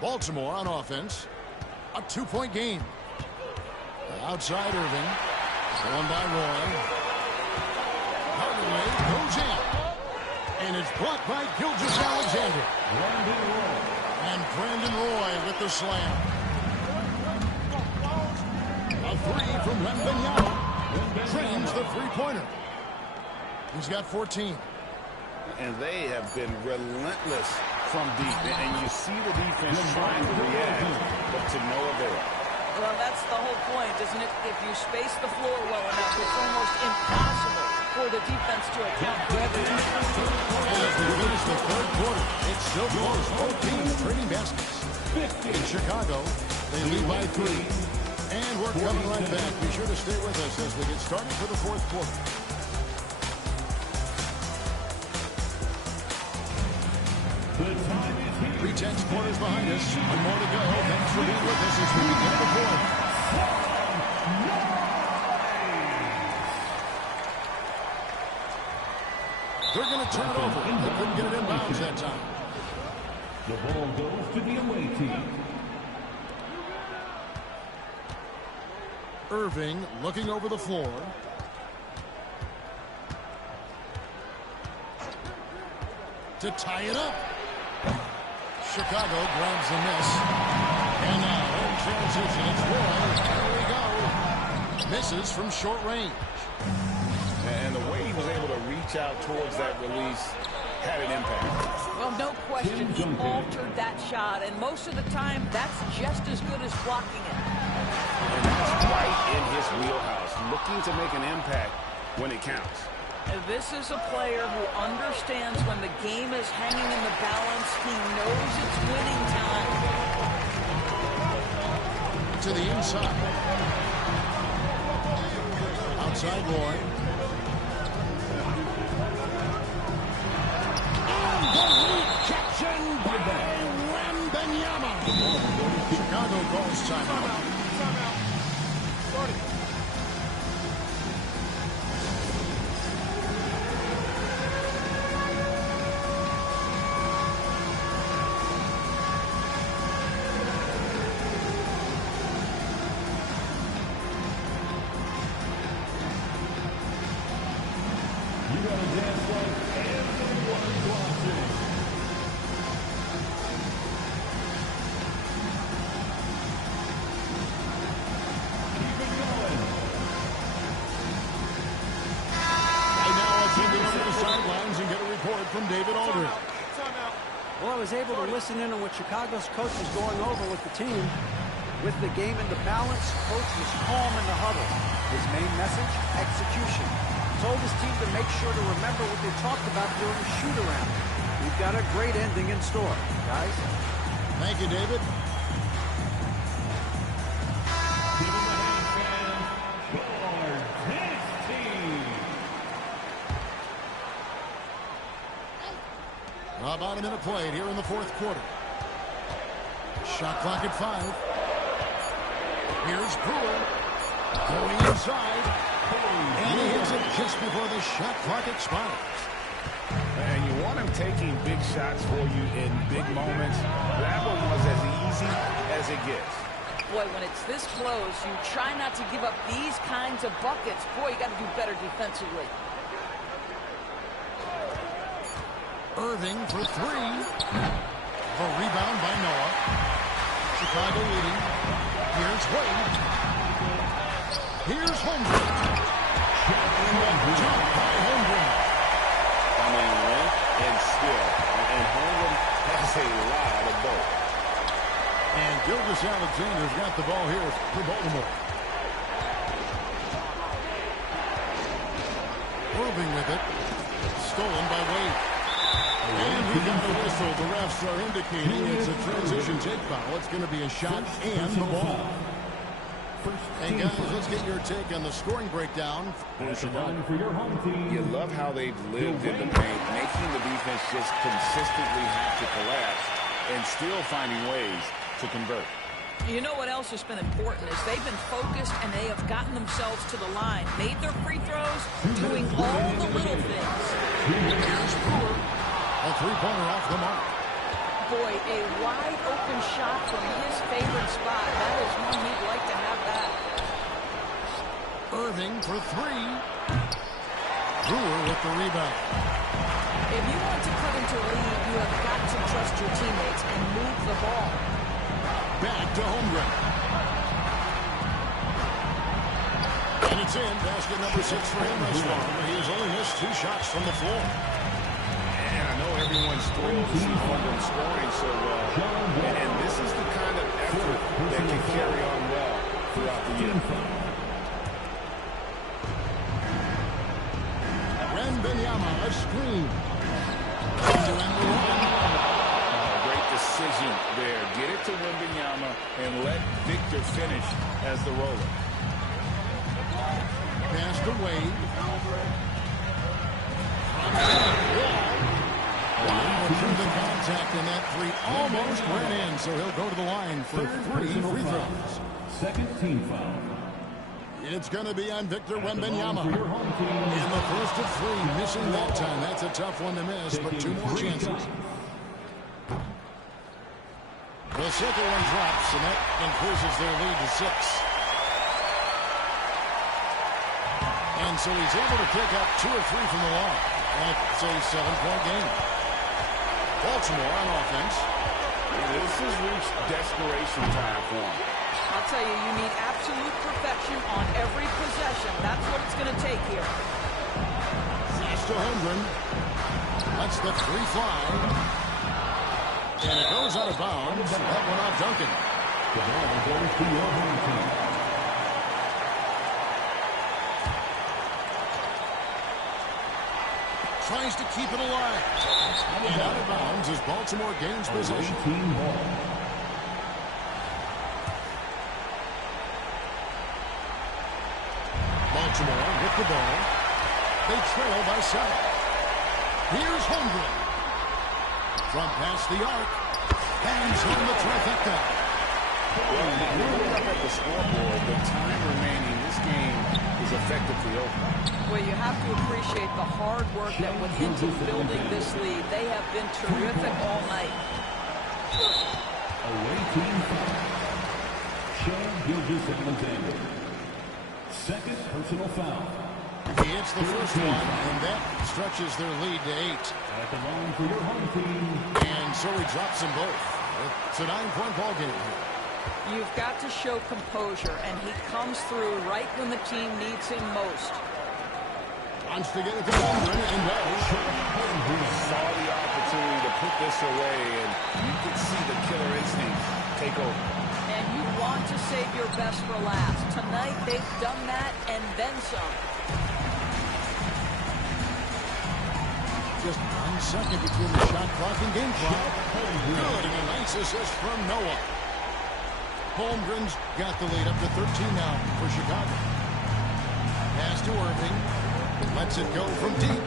Baltimore on offense. A 2-point game. Outside Irving. Going by Roy. Hardaway goes in. And it's blocked by Gilgeous-Alexander. And Brandon Roy with the slam. A 3 from Wembanyama. Drains the three-pointer. He's got 14. And they have been relentless from deep. And you see the defense trying to react, but to no avail. Well, that's the whole point, isn't it? If you space the floor well enough, it's almost impossible for the defense to account for everything. As we finish the third quarter, it's still close. Both teams trading baskets. In Chicago, they lead by 3. And we're coming right back. Be sure to stay with us as we get started for the fourth quarter. 3 quarters behind us. One more to go. Thanks for being with us as we begin the fourth. They're going to turn it over. They couldn't get it in bounds that time. The ball goes to the away team. Irving looking over the floor. To tie it up. Chicago grabs the miss. And now in transition, it's Roy. There we go. Misses from short range. And the way he was able to reach out towards that release had an impact. Well, no question, he altered that shot, and most of the time, that's just as good as blocking it. And that's right in his wheelhouse, looking to make an impact when it counts. This is a player who understands when the game is hanging in the balance. He knows it's winning time. To the inside. Outside Roy. The rejection by Wembanyama. Chicago calls timeout. Timeout. From David Aldridge. Well, I was able to listen in on what Chicago's coach was going over with the team. With the game in the balance, coach was calm in the huddle. His main message, execution. Told his team to make sure to remember what they talked about during the shoot-around. We've got a great ending in store, guys. Thank you, David. About a minute played here in the fourth quarter. Shot clock at 5. Here's Brewer. Going inside. And he hits it just before the shot clock expires. And you want him taking big shots for you in big moments. That one was as easy as it gets. Boy, when it's this close, you try not to give up these kinds of buckets. Boy, you got to do better defensively. Irving for 3. The rebound by Noah. Chicago leading. Here's Wade. Here's Holmgren. And the jump by Holmgren. I mean, skill, and Holmgren has a lot of both. And Gilgeous Alexander's got the ball here for Baltimore. Irving with it. Stolen by Wade. And he got a whistle. The refs are indicating it's a transition take foul. It's going to be a shot and the ball. And guys, let's get your take on the scoring breakdown for Chicago. You love how they've lived in the paint, making the defense just consistently have to collapse and still finding ways to convert. You know what else has been important is they've been focused and they have gotten themselves to the line, made their free throws, doing all the little things. Here's Brewer. A three-pointer off the mark. Boy, a wide-open shot from his favorite spot. That is one he'd like to have back. Irving for three. Brewer with the rebound. If you want to cut into a lead, you have got to trust your teammates and move the ball. Back to Holmgren. And it's in. Basket number 6 for him thus far. He has only missed 2 shots from the floor. And I know everyone's thrilled to see Holmgren scoring so well. And this is the kind of effort that can carry on well throughout the year. Wembanyama, a screen. Great decision there. Get it to Wembanyama and let Victor finish as the roller. Pass to Wade. Through the contact, and that three almost went in, so he'll go to the line for 3 free throws. Second team foul. It's going to be on Victor Wembanyama. In the first of 3, missing that time. That's a tough one to miss, but 2 more chances. The second one drops, and that increases their lead to 6. And so he's able to pick up 2 or 3 from the line. That's a 7-point game. Baltimore on offense. This has reached desperation time for him. I'll tell you, you need absolute perfection on every possession. That's what it's going to take here. Pass to Holmgren. Lets the 3 fly. And it goes out of bounds. That one off Duncan. The ball goes to your home team. Tries to keep it alive. And out of bounds as Baltimore gains possession. Team ball. Baltimore with the ball. They trail by 7. Here's Holmgren. From past the arc. Hands on the trifecta. Well, look up at the scoreboard. The time remaining, this game is effectively over. Well, you have to appreciate the hard work that went into building this lead. They have been terrific all night. Away team foul. Gilgeous Alexander. Second personal foul. He hits the first one, and that stretches their lead to 8. At the line for your home team. And so he drops them both. It's a 9-point ball game here. You've got to show composure, and he comes through right when the team needs him most. Wants to get it to Holmgren, and does. Saw the opportunity to put this away, and you could see the killer instinct take over. And you want to save your best for last. Tonight, they've done that and then some. Just 1 second between the shot clock and game clock. Good, and a nice assist from Noah. Holmgren's got the lead up to 13 now for Chicago. Pass to Irving. Lets it go from deep.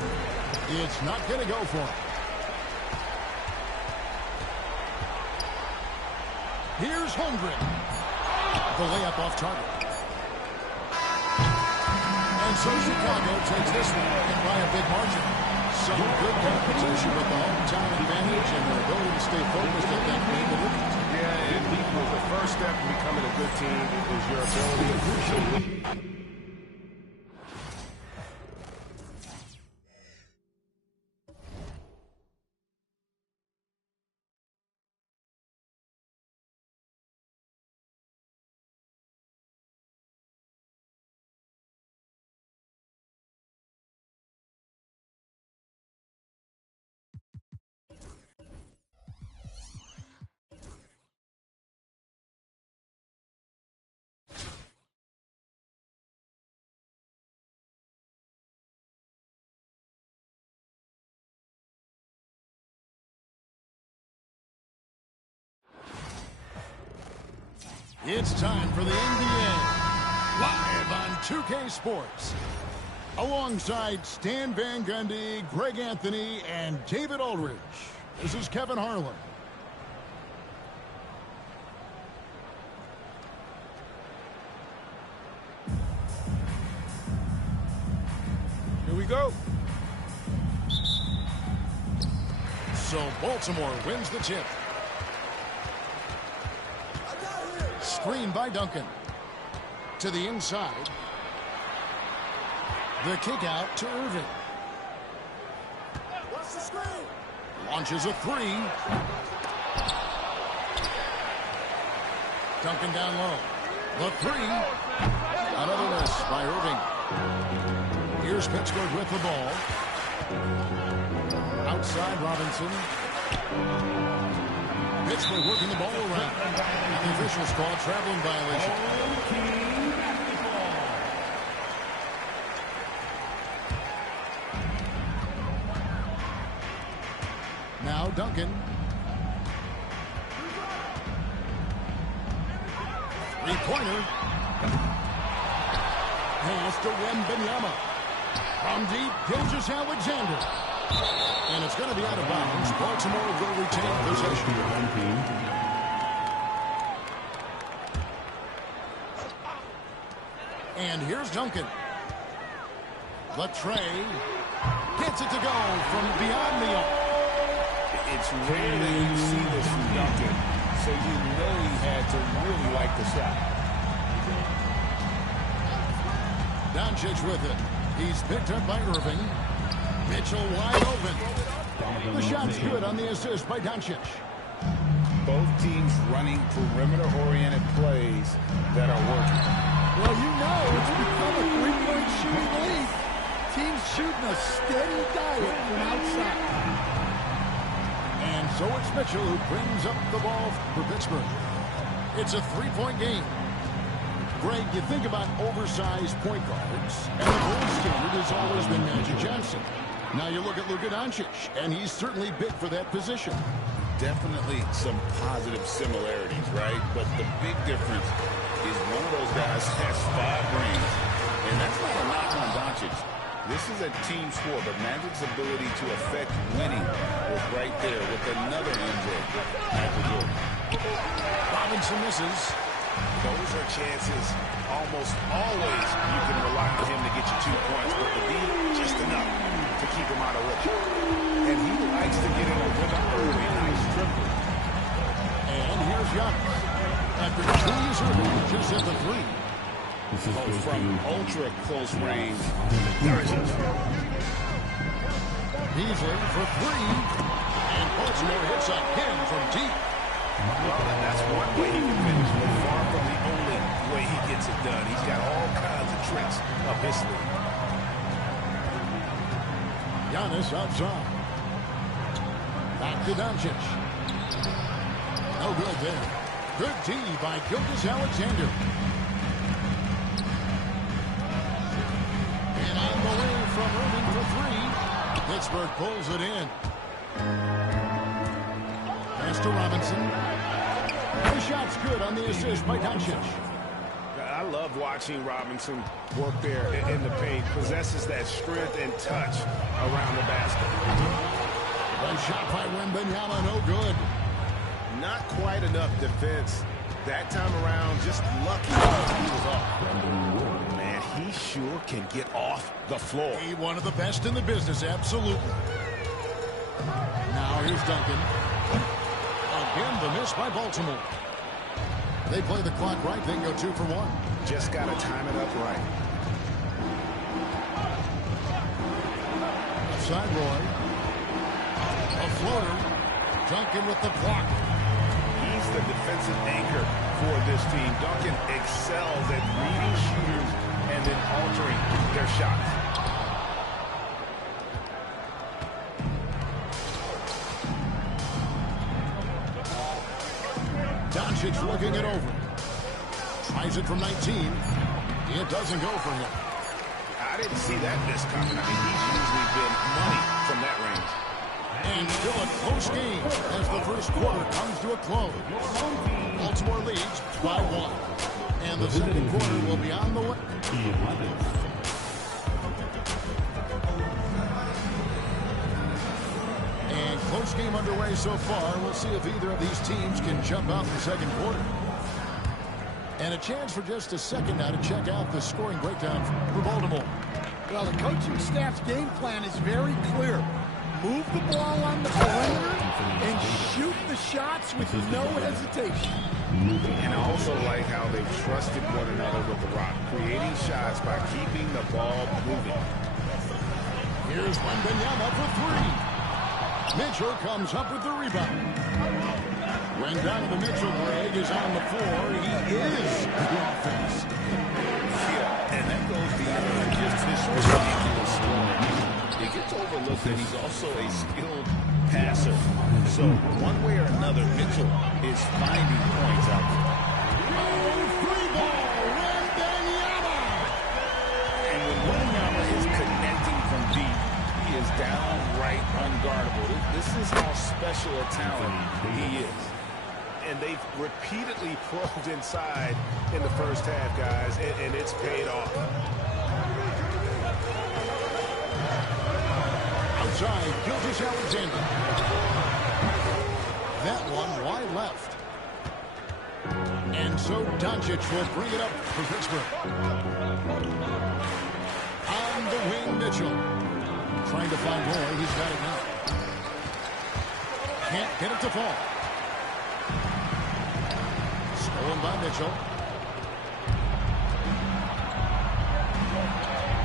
It's not going to go for him. Here's Holmgren. The layup off target. And so Chicago takes this one and by a big margin. Some good competition with the hometown advantage and their ability to stay focused at that game. Yeah, and the first step in becoming a good team is your ability to It's time for the NBA, live on 2K Sports. Alongside Stan Van Gundy, Greg Anthony, and David Aldridge, this is Kevin Harlan. Here we go. So Baltimore wins the tip. Screen by Duncan. To the inside. The kick out to Irving. What's the screen? Launches a three. Duncan down low. The three. Another miss by Irving. Here's Pittsburgh with the ball. Outside Robinson. Pittsburgh working the ball around. And the officials call traveling violation. Now Duncan. Three-pointer. Pass to Wembanyama. From deep, Gilgeous-Alexander. And it's going to be out of bounds. Baltimore will retain possession. And here's Duncan. Latrey gets it to go from beyond the arc. It's rare that you see this from Duncan, so you know he had to really like the shot. Doncic with it. He's picked up by Irving. Mitchell wide open. The shot's good on the assist by Doncic. Both teams running perimeter-oriented plays that are working. Well, you know it's become a three-point shooting league. Teams shooting a steady diet from outside. And so it's Mitchell who brings up the ball for Pittsburgh. It's a three-point game. Greg, you think about oversized point guards, and the gold standard has always been Magic Johnson. Now you look at Luka Doncic, and he's certainly big for that position. Definitely some positive similarities, right? But the big difference is one of those guys has 5 rings, and that's not a knock on Doncic. This is a team sport, but Magic's ability to affect winning was right there with another MJ, Michael Jordan. Robinson misses. Those are chances almost always you can rely on him to get you 2 points, but the beat just enough to keep him out of rhythm. And he likes to get in a rhythm early. Nice triple. And here's Giannis. After 2 years early, just hit the three. From ultra close range. Beasley for three. And Baltimore hits again from deep. Well, that's one way he can finish, but far from the only way he gets it done. He's got all kinds of tricks up his sleeve. Giannis outside. Back to Doncic. No good there. Good D by Gilgeous-Alexander. And on the way from Irving for three. Pittsburgh pulls it in. Pass to Robinson. The shot's good on the assist by Doncic. I love watching Robinson work there in the paint. Possesses that strength and touch around the basket. One shot by Wembanyama, no good. Not quite enough defense. That time around, just lucky he was off. Man, he sure can get off the floor. He one of the best in the business, absolutely. Now here's Duncan. Again, the miss by Baltimore. They play the clock right, they can go 2 for 1. Just got to time it up right. Outside Roy. A floater. Duncan with the block. He's the defensive anchor for this team. Duncan excels at reading shooters and then altering their shots. Doncic looking it over. Tries it from 19. It doesn't go for him. I didn't see that miss coming. I mean, he's usually been money from that range. And still a close game as the first quarter comes to a close. Baltimore leads by 1. And the second quarter will be on the way. And close game underway so far. We'll see if either of these teams can jump out in the second quarter. And a chance for just a second now to check out the scoring breakdown for Baltimore. Well, the coaching staff's game plan is very clear. Move the ball on the perimeter and shoot the shots with no hesitation. And I also like how they've trusted one another with the rock, creating shots by keeping the ball moving. Here's Wembanyama for 3. Mitchell comes up with the rebound. When Donovan Mitchell, Greg, is on the floor, he is the offense. Yeah, and that goes beyond just his ridiculous scoring. It gets overlooked that he's also a skilled passer. So one way or another, Mitchell is finding points out there. Free ball, Wembanyama! And when Wembanyama is connecting from deep, he is downright unguardable. This is how special a talent he is. And they've repeatedly probed inside in the first half, guys, and it's paid off. Outside, Gilgeous-Alexander. That one wide left. And so Doncic will bring it up for Pittsburgh. On the wing, Mitchell. Trying to find Roy. He's got it now. Can't get it to fall. Stolen by Mitchell.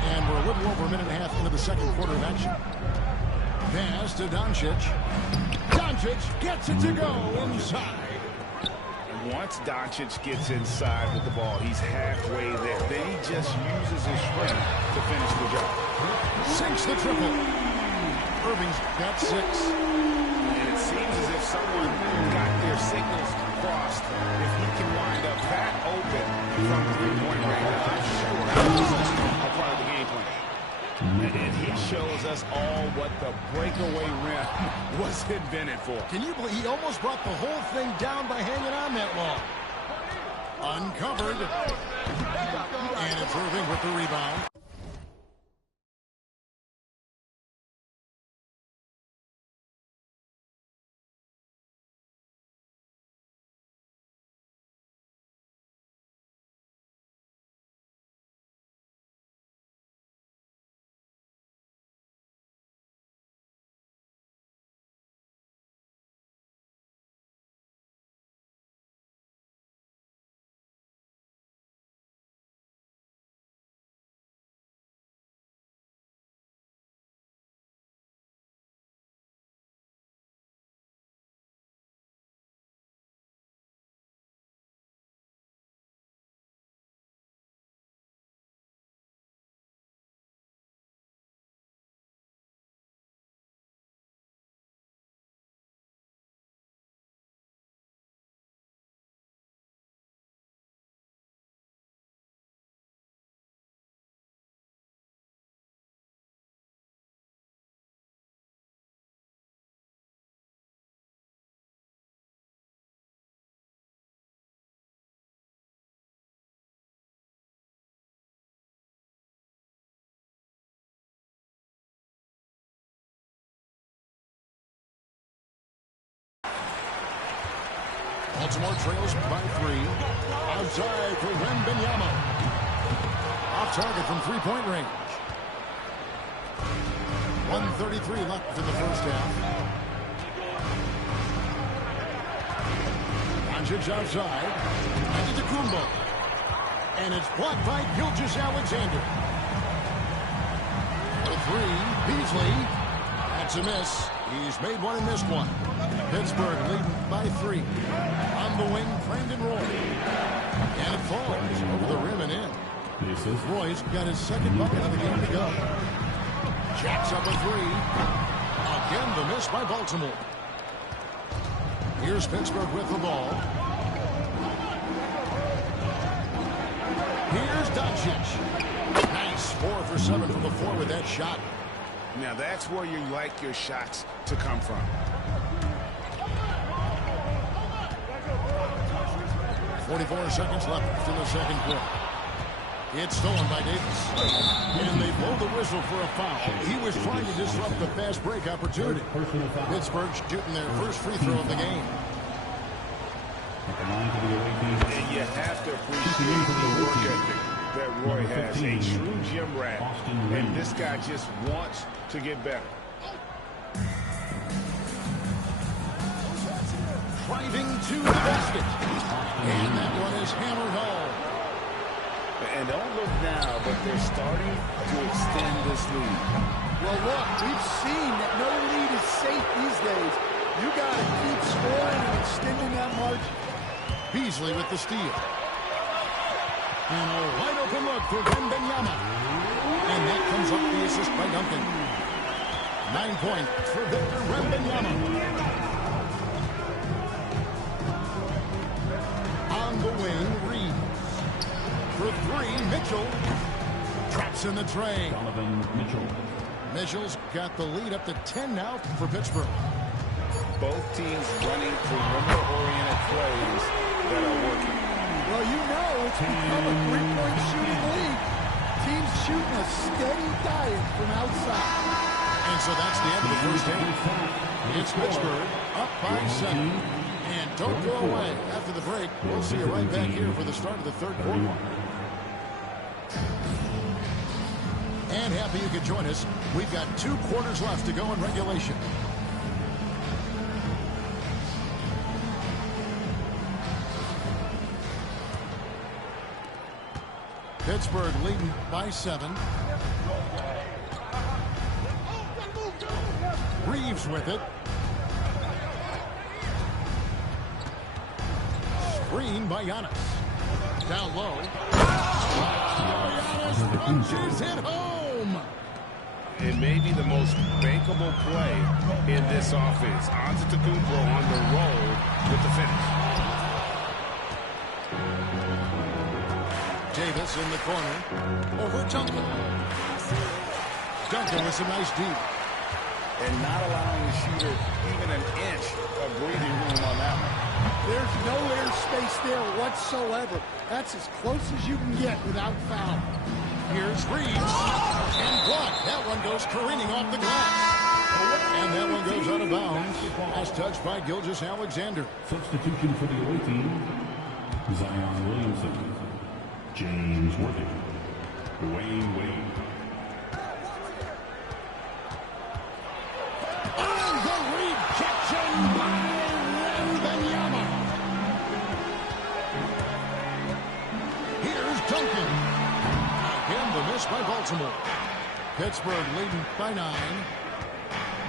And we're a little over a minute and a half into the second quarter of action. Pass to Doncic. Doncic gets it to go inside. Once Doncic gets inside with the ball, he's halfway there. Then he just uses his strength to finish the job. Sinks the triple. Irving's got 6. And it seems as if someone got their signals crossed. If he can wind up that open from 3-point range, I'm sure that was a part of the game plan. And he shows us all what the breakaway rim was invented for. Can you believe he almost brought the whole thing down by hanging on that long? Uncovered. And it's Irving with the rebound. Baltimore trails by 3. Outside for Wembanyama. Off target from 3-point range. 1:33 left in the first half. Doncic outside. Antetokounmpo. And it's blocked by Gilgeous-Alexander. For 3, Beasley. That's a miss. He's made one and missed one. Pittsburgh leading by 3. On the wing, Brandon Roy. And it falls over the rim and in. Roy's got his second bucket of the game to go. Jacks up a 3. Again, the miss by Baltimore. Here's Pittsburgh with the ball. Here's Doncic. Nice 4 for 7 from the floor with that shot. Now that's where you like your shots to come from. 44 seconds left in the second quarter. It's stolen by Davis. And they blow the whistle for a foul. He was trying to disrupt the fast break opportunity. Pittsburgh shooting their first free throw of the game. And you have to appreciate the work ethic that Roy has. A true gym rat. And this guy just wants to get better. Driving to the basket. And that one is hammered home. And don't look now, but they're starting to extend this lead. Well, look, we've seen that no lead is safe these days. You got to keep scoring and extending that margin. Beasley with the steal. And a wide open look for Wembanyama. And that comes up the assist by Duncan. 9 points for Victor Wembanyama. On the wing, Reeves. For three, Mitchell. Traps in the tray. Mitchell's got the lead up to 10 now for Pittsburgh. Both teams running perimeter-oriented plays that are working. Well, you know it's become a three-point shooting league. Teams shooting a steady diet from outside. And so that's the end of the first half. It's Pittsburgh up by 7. And don't go away. After the break, we'll see you right back here for the start of the third quarter. And happy you could join us. We've got 2 quarters left to go in regulation. Pittsburgh leading by 7. Reeves with it. Screen by Giannis. Down low. Giannis punches it home. It may be the most bankable play in this offense. Antetokounmpo on the roll with the finish. Davis in the corner. Over Duncan. Duncan with some nice deep. And not allowing the shooter even an inch of breathing room on that one. There's no airspace there whatsoever. That's as close as you can get without foul. Here's Reeves. And blocked. That one goes careening off the glass. And that one goes out of bounds. As touched by Gilgeous-Alexander. Substitution for the away team, Zion Williamson, James Worthing, Dwayne Wade. On the rejection by Wembanyama. Here's Duncan. Again, the miss by Baltimore. Pittsburgh leading by 9.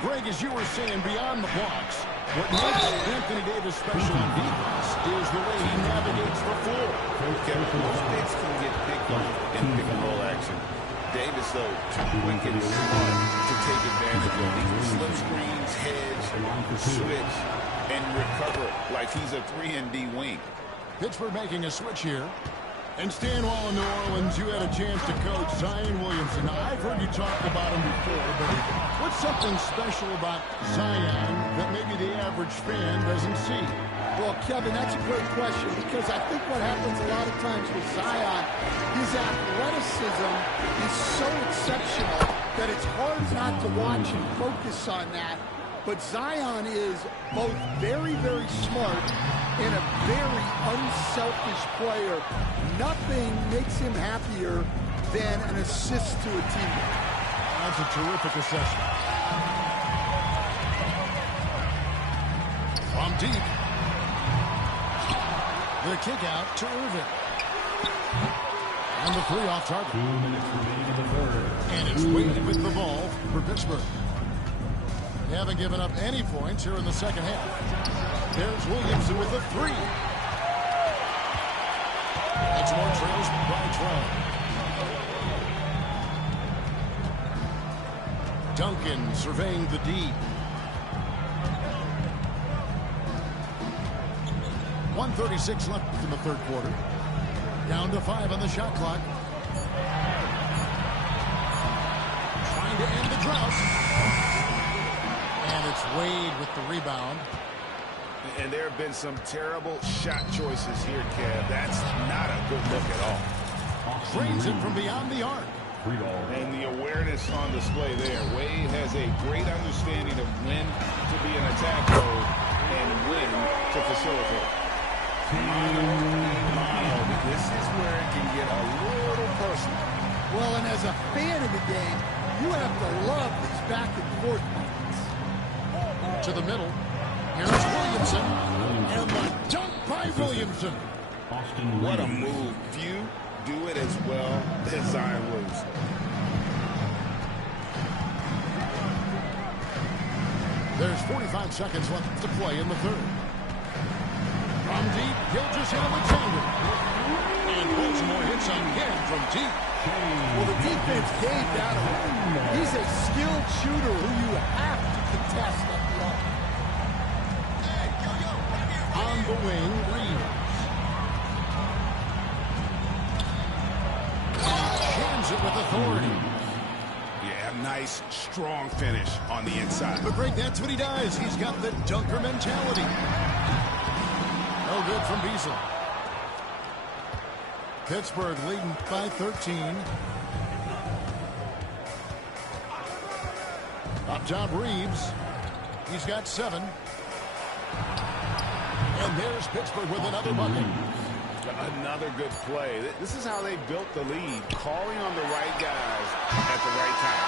Greg, as you were saying, beyond the blocks, what makes Anthony Davis special on defense is the way he navigates the floor. Most bigs can get picked on in pick-and-roll action. Davis, though, too quick and smart to take advantage of these slip screens, hedge, switch, and recover like he's a 3-and-D wing. Pittsburgh making a switch here. And staying while in New Orleans, you had a chance to coach Zion Williamson. Now, I've heard you talk about him before, but what's something special about Zion that maybe the average fan doesn't see? Well, Kevin, that's a great question because I think what happens a lot of times with Zion, his athleticism is so exceptional that it's hard not to watch and focus on that. But Zion is both very, very smart and a very unselfish player. Nothing makes him happier than an assist to a teammate. That's a terrific assessment. From deep. The kick out to Irving. And the 3 off target. 2 minutes remaining in the third. And it's Wade with the ball for Pittsburgh. They haven't given up any points here in the second half. There's Williamson with a 3. Baltimore trails by 12. Duncan surveying the D. 1:36 left in the third quarter. Down to 5 on the shot clock. Trying to end the drought. And it's Wade with the rebound. And there have been some terrible shot choices here, Kev. That's not a good look at all. Drains it from beyond the arc. And the awareness on display there. Wade has a great understanding of when to be in attack mode and when to facilitate. This is where it can get a little personal. Well, and as a fan of the game, you have to love these back and forth moments. To the middle. Here's Williamson. And the dunk by Williamson. What a move. Few do it as well as Zion Williamson. There's 45 seconds left to play in the third. From deep, Gilgeous-Alexander. And Baltimore hits again from deep. Well, the defense gave that away. He's a skilled shooter who you have to contest at the arc. On the wing, Reeves. Jams it with authority. Yeah, nice, strong finish on the inside. But Greg, that's what he does. He's got the dunker mentality. No good from Beasley. Pittsburgh leading by 13. Up top, Reeves. He's got 7. And there's Pittsburgh with another bucket. Another good play. This is how they built the lead, calling on the right guys at the right time.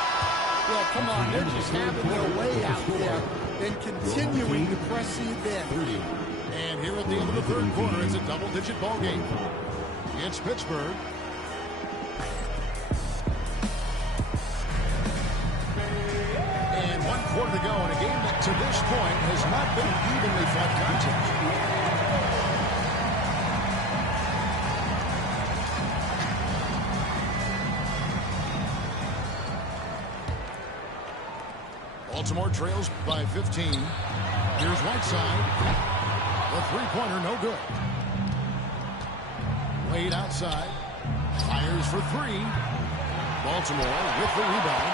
Well, come on, they're just having their way out there and continuing to press the advantage. And here at the end of the third quarter, it's a double-digit ball game. It's Pittsburgh. And 1 quarter to go in a game that to this point has not been an evenly fought contest. Baltimore trails by 15. Here's Whiteside. The three-pointer, no good. Wade outside. Fires for 3. Baltimore with the rebound.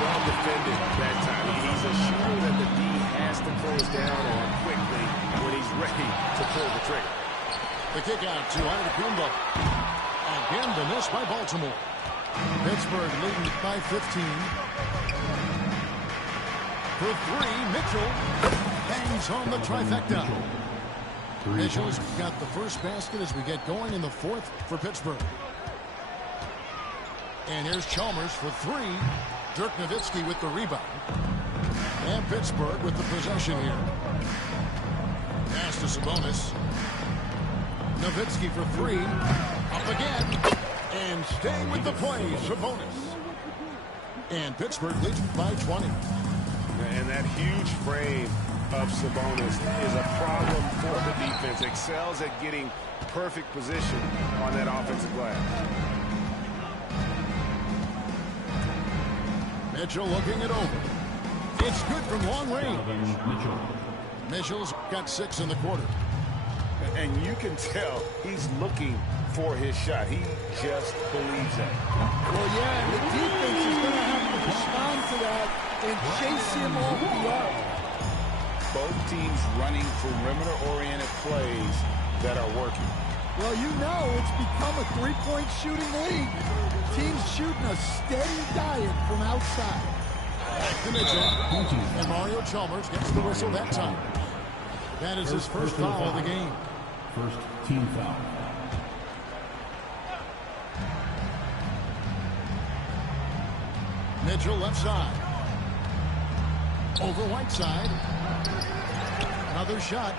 Well defended that time. He's a shooter that the D has to close down on quickly when he's ready to pull the trigger. The kick out to Antetokounmpo. Again, the miss by Baltimore. Pittsburgh leading by 15. For 3, Mitchell hangs on the trifecta. Mitchell's got the first basket as we get going in the fourth for Pittsburgh. And here's Chalmers for 3. Dirk Nowitzki with the rebound. And Pittsburgh with the possession here. Pass to Sabonis. Nowitzki for 3. Up again. And staying with the play, Sabonis. And Pittsburgh leads by 20. And that huge frame of Sabonis is a problem for the defense. Excels at getting perfect position on that offensive glass. Mitchell looking it over. It's good from long range. Mitchell's got 6 in the quarter. And you can tell he's looking for his shot. He just believes it. Well, yeah, and the defense is going to have to respond to that and chase him off the arc. Both teams running perimeter-oriented plays that are working. Well, you know it's become a three-point shooting league. Teams shooting a steady diet from outside. Back to Mitchell. And Mario Chalmers gets the whistle that time. That is his first foul of the game. First team foul. Mitchell left side. Over Whiteside. Another shot.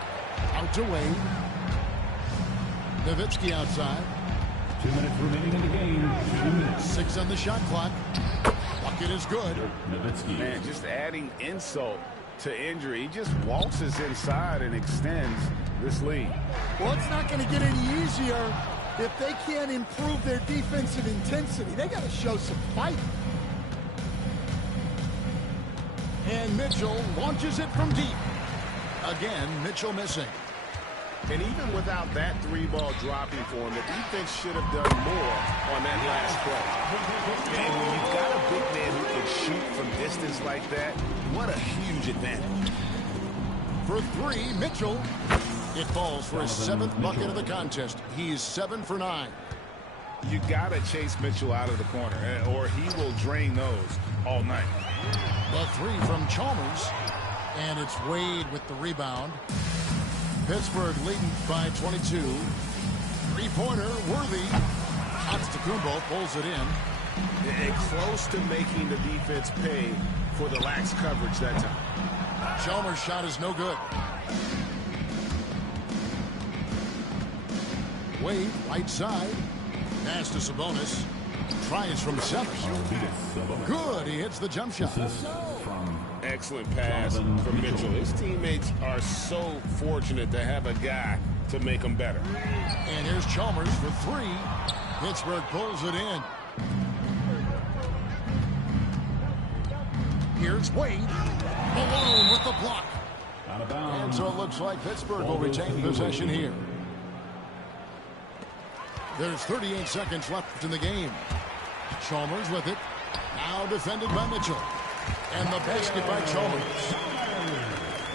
Out to Wade. Nowitzki outside. 2 minutes remaining in the game. 2 minutes. 6 on the shot clock. Bucket is good. Nowitzki. Man, just adding insult to injury. He just waltzes inside and extends this lead. Well, it's not going to get any easier if they can't improve their defensive intensity. They got to show some fight. And Mitchell launches it from deep. Again, Mitchell missing. And even without that 3-ball dropping for him, the defense should have done more on that last play. And when you've got a big man who can shoot from like that, what a huge advantage. For three, Mitchell. It falls for his 7th bucket of the contest. He's 7 for 9. You got to chase Mitchell out of the corner, or he will drain those all night. The three from Chalmers. And it's Wade with the rebound. Pittsburgh leading by 22. Three-pointer, Worthy. Kotc pulls it in. Close to making the defense pay for the lax coverage that time. Chalmers' shot is no good. Wade, right side. Pass to Sabonis. Tries from 7. Good. He hits the jump shot. Excellent pass from Mitchell. His teammates are so fortunate to have a guy to make them better. And here's Chalmers for 3. Pittsburgh pulls it in. Here's Wade. Malone with the block. And so it looks like Pittsburgh will retain possession here. There's 38 seconds left in the game. Chalmers with it. Now defended by Mitchell. And the basket by Chalmers.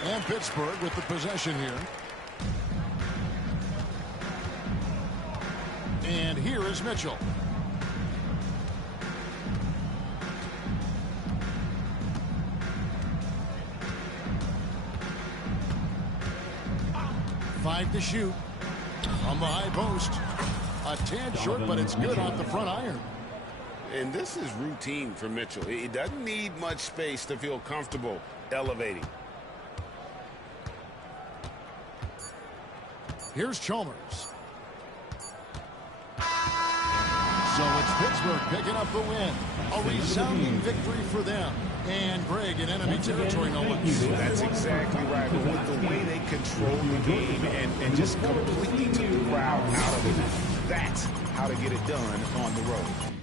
And Pittsburgh with the possession here. And here is Mitchell. Five to shoot. From the high post. A tad short, but it's good off the front iron. And this is routine for Mitchell. He doesn't need much space to feel comfortable elevating. Here's Chalmers. So it's Pittsburgh picking up the win. A resounding victory for them. And Greg in enemy territory, no looks. That's exactly right. But with the way they control the game and just completely took the crowd out of it, that's how to get it done on the road.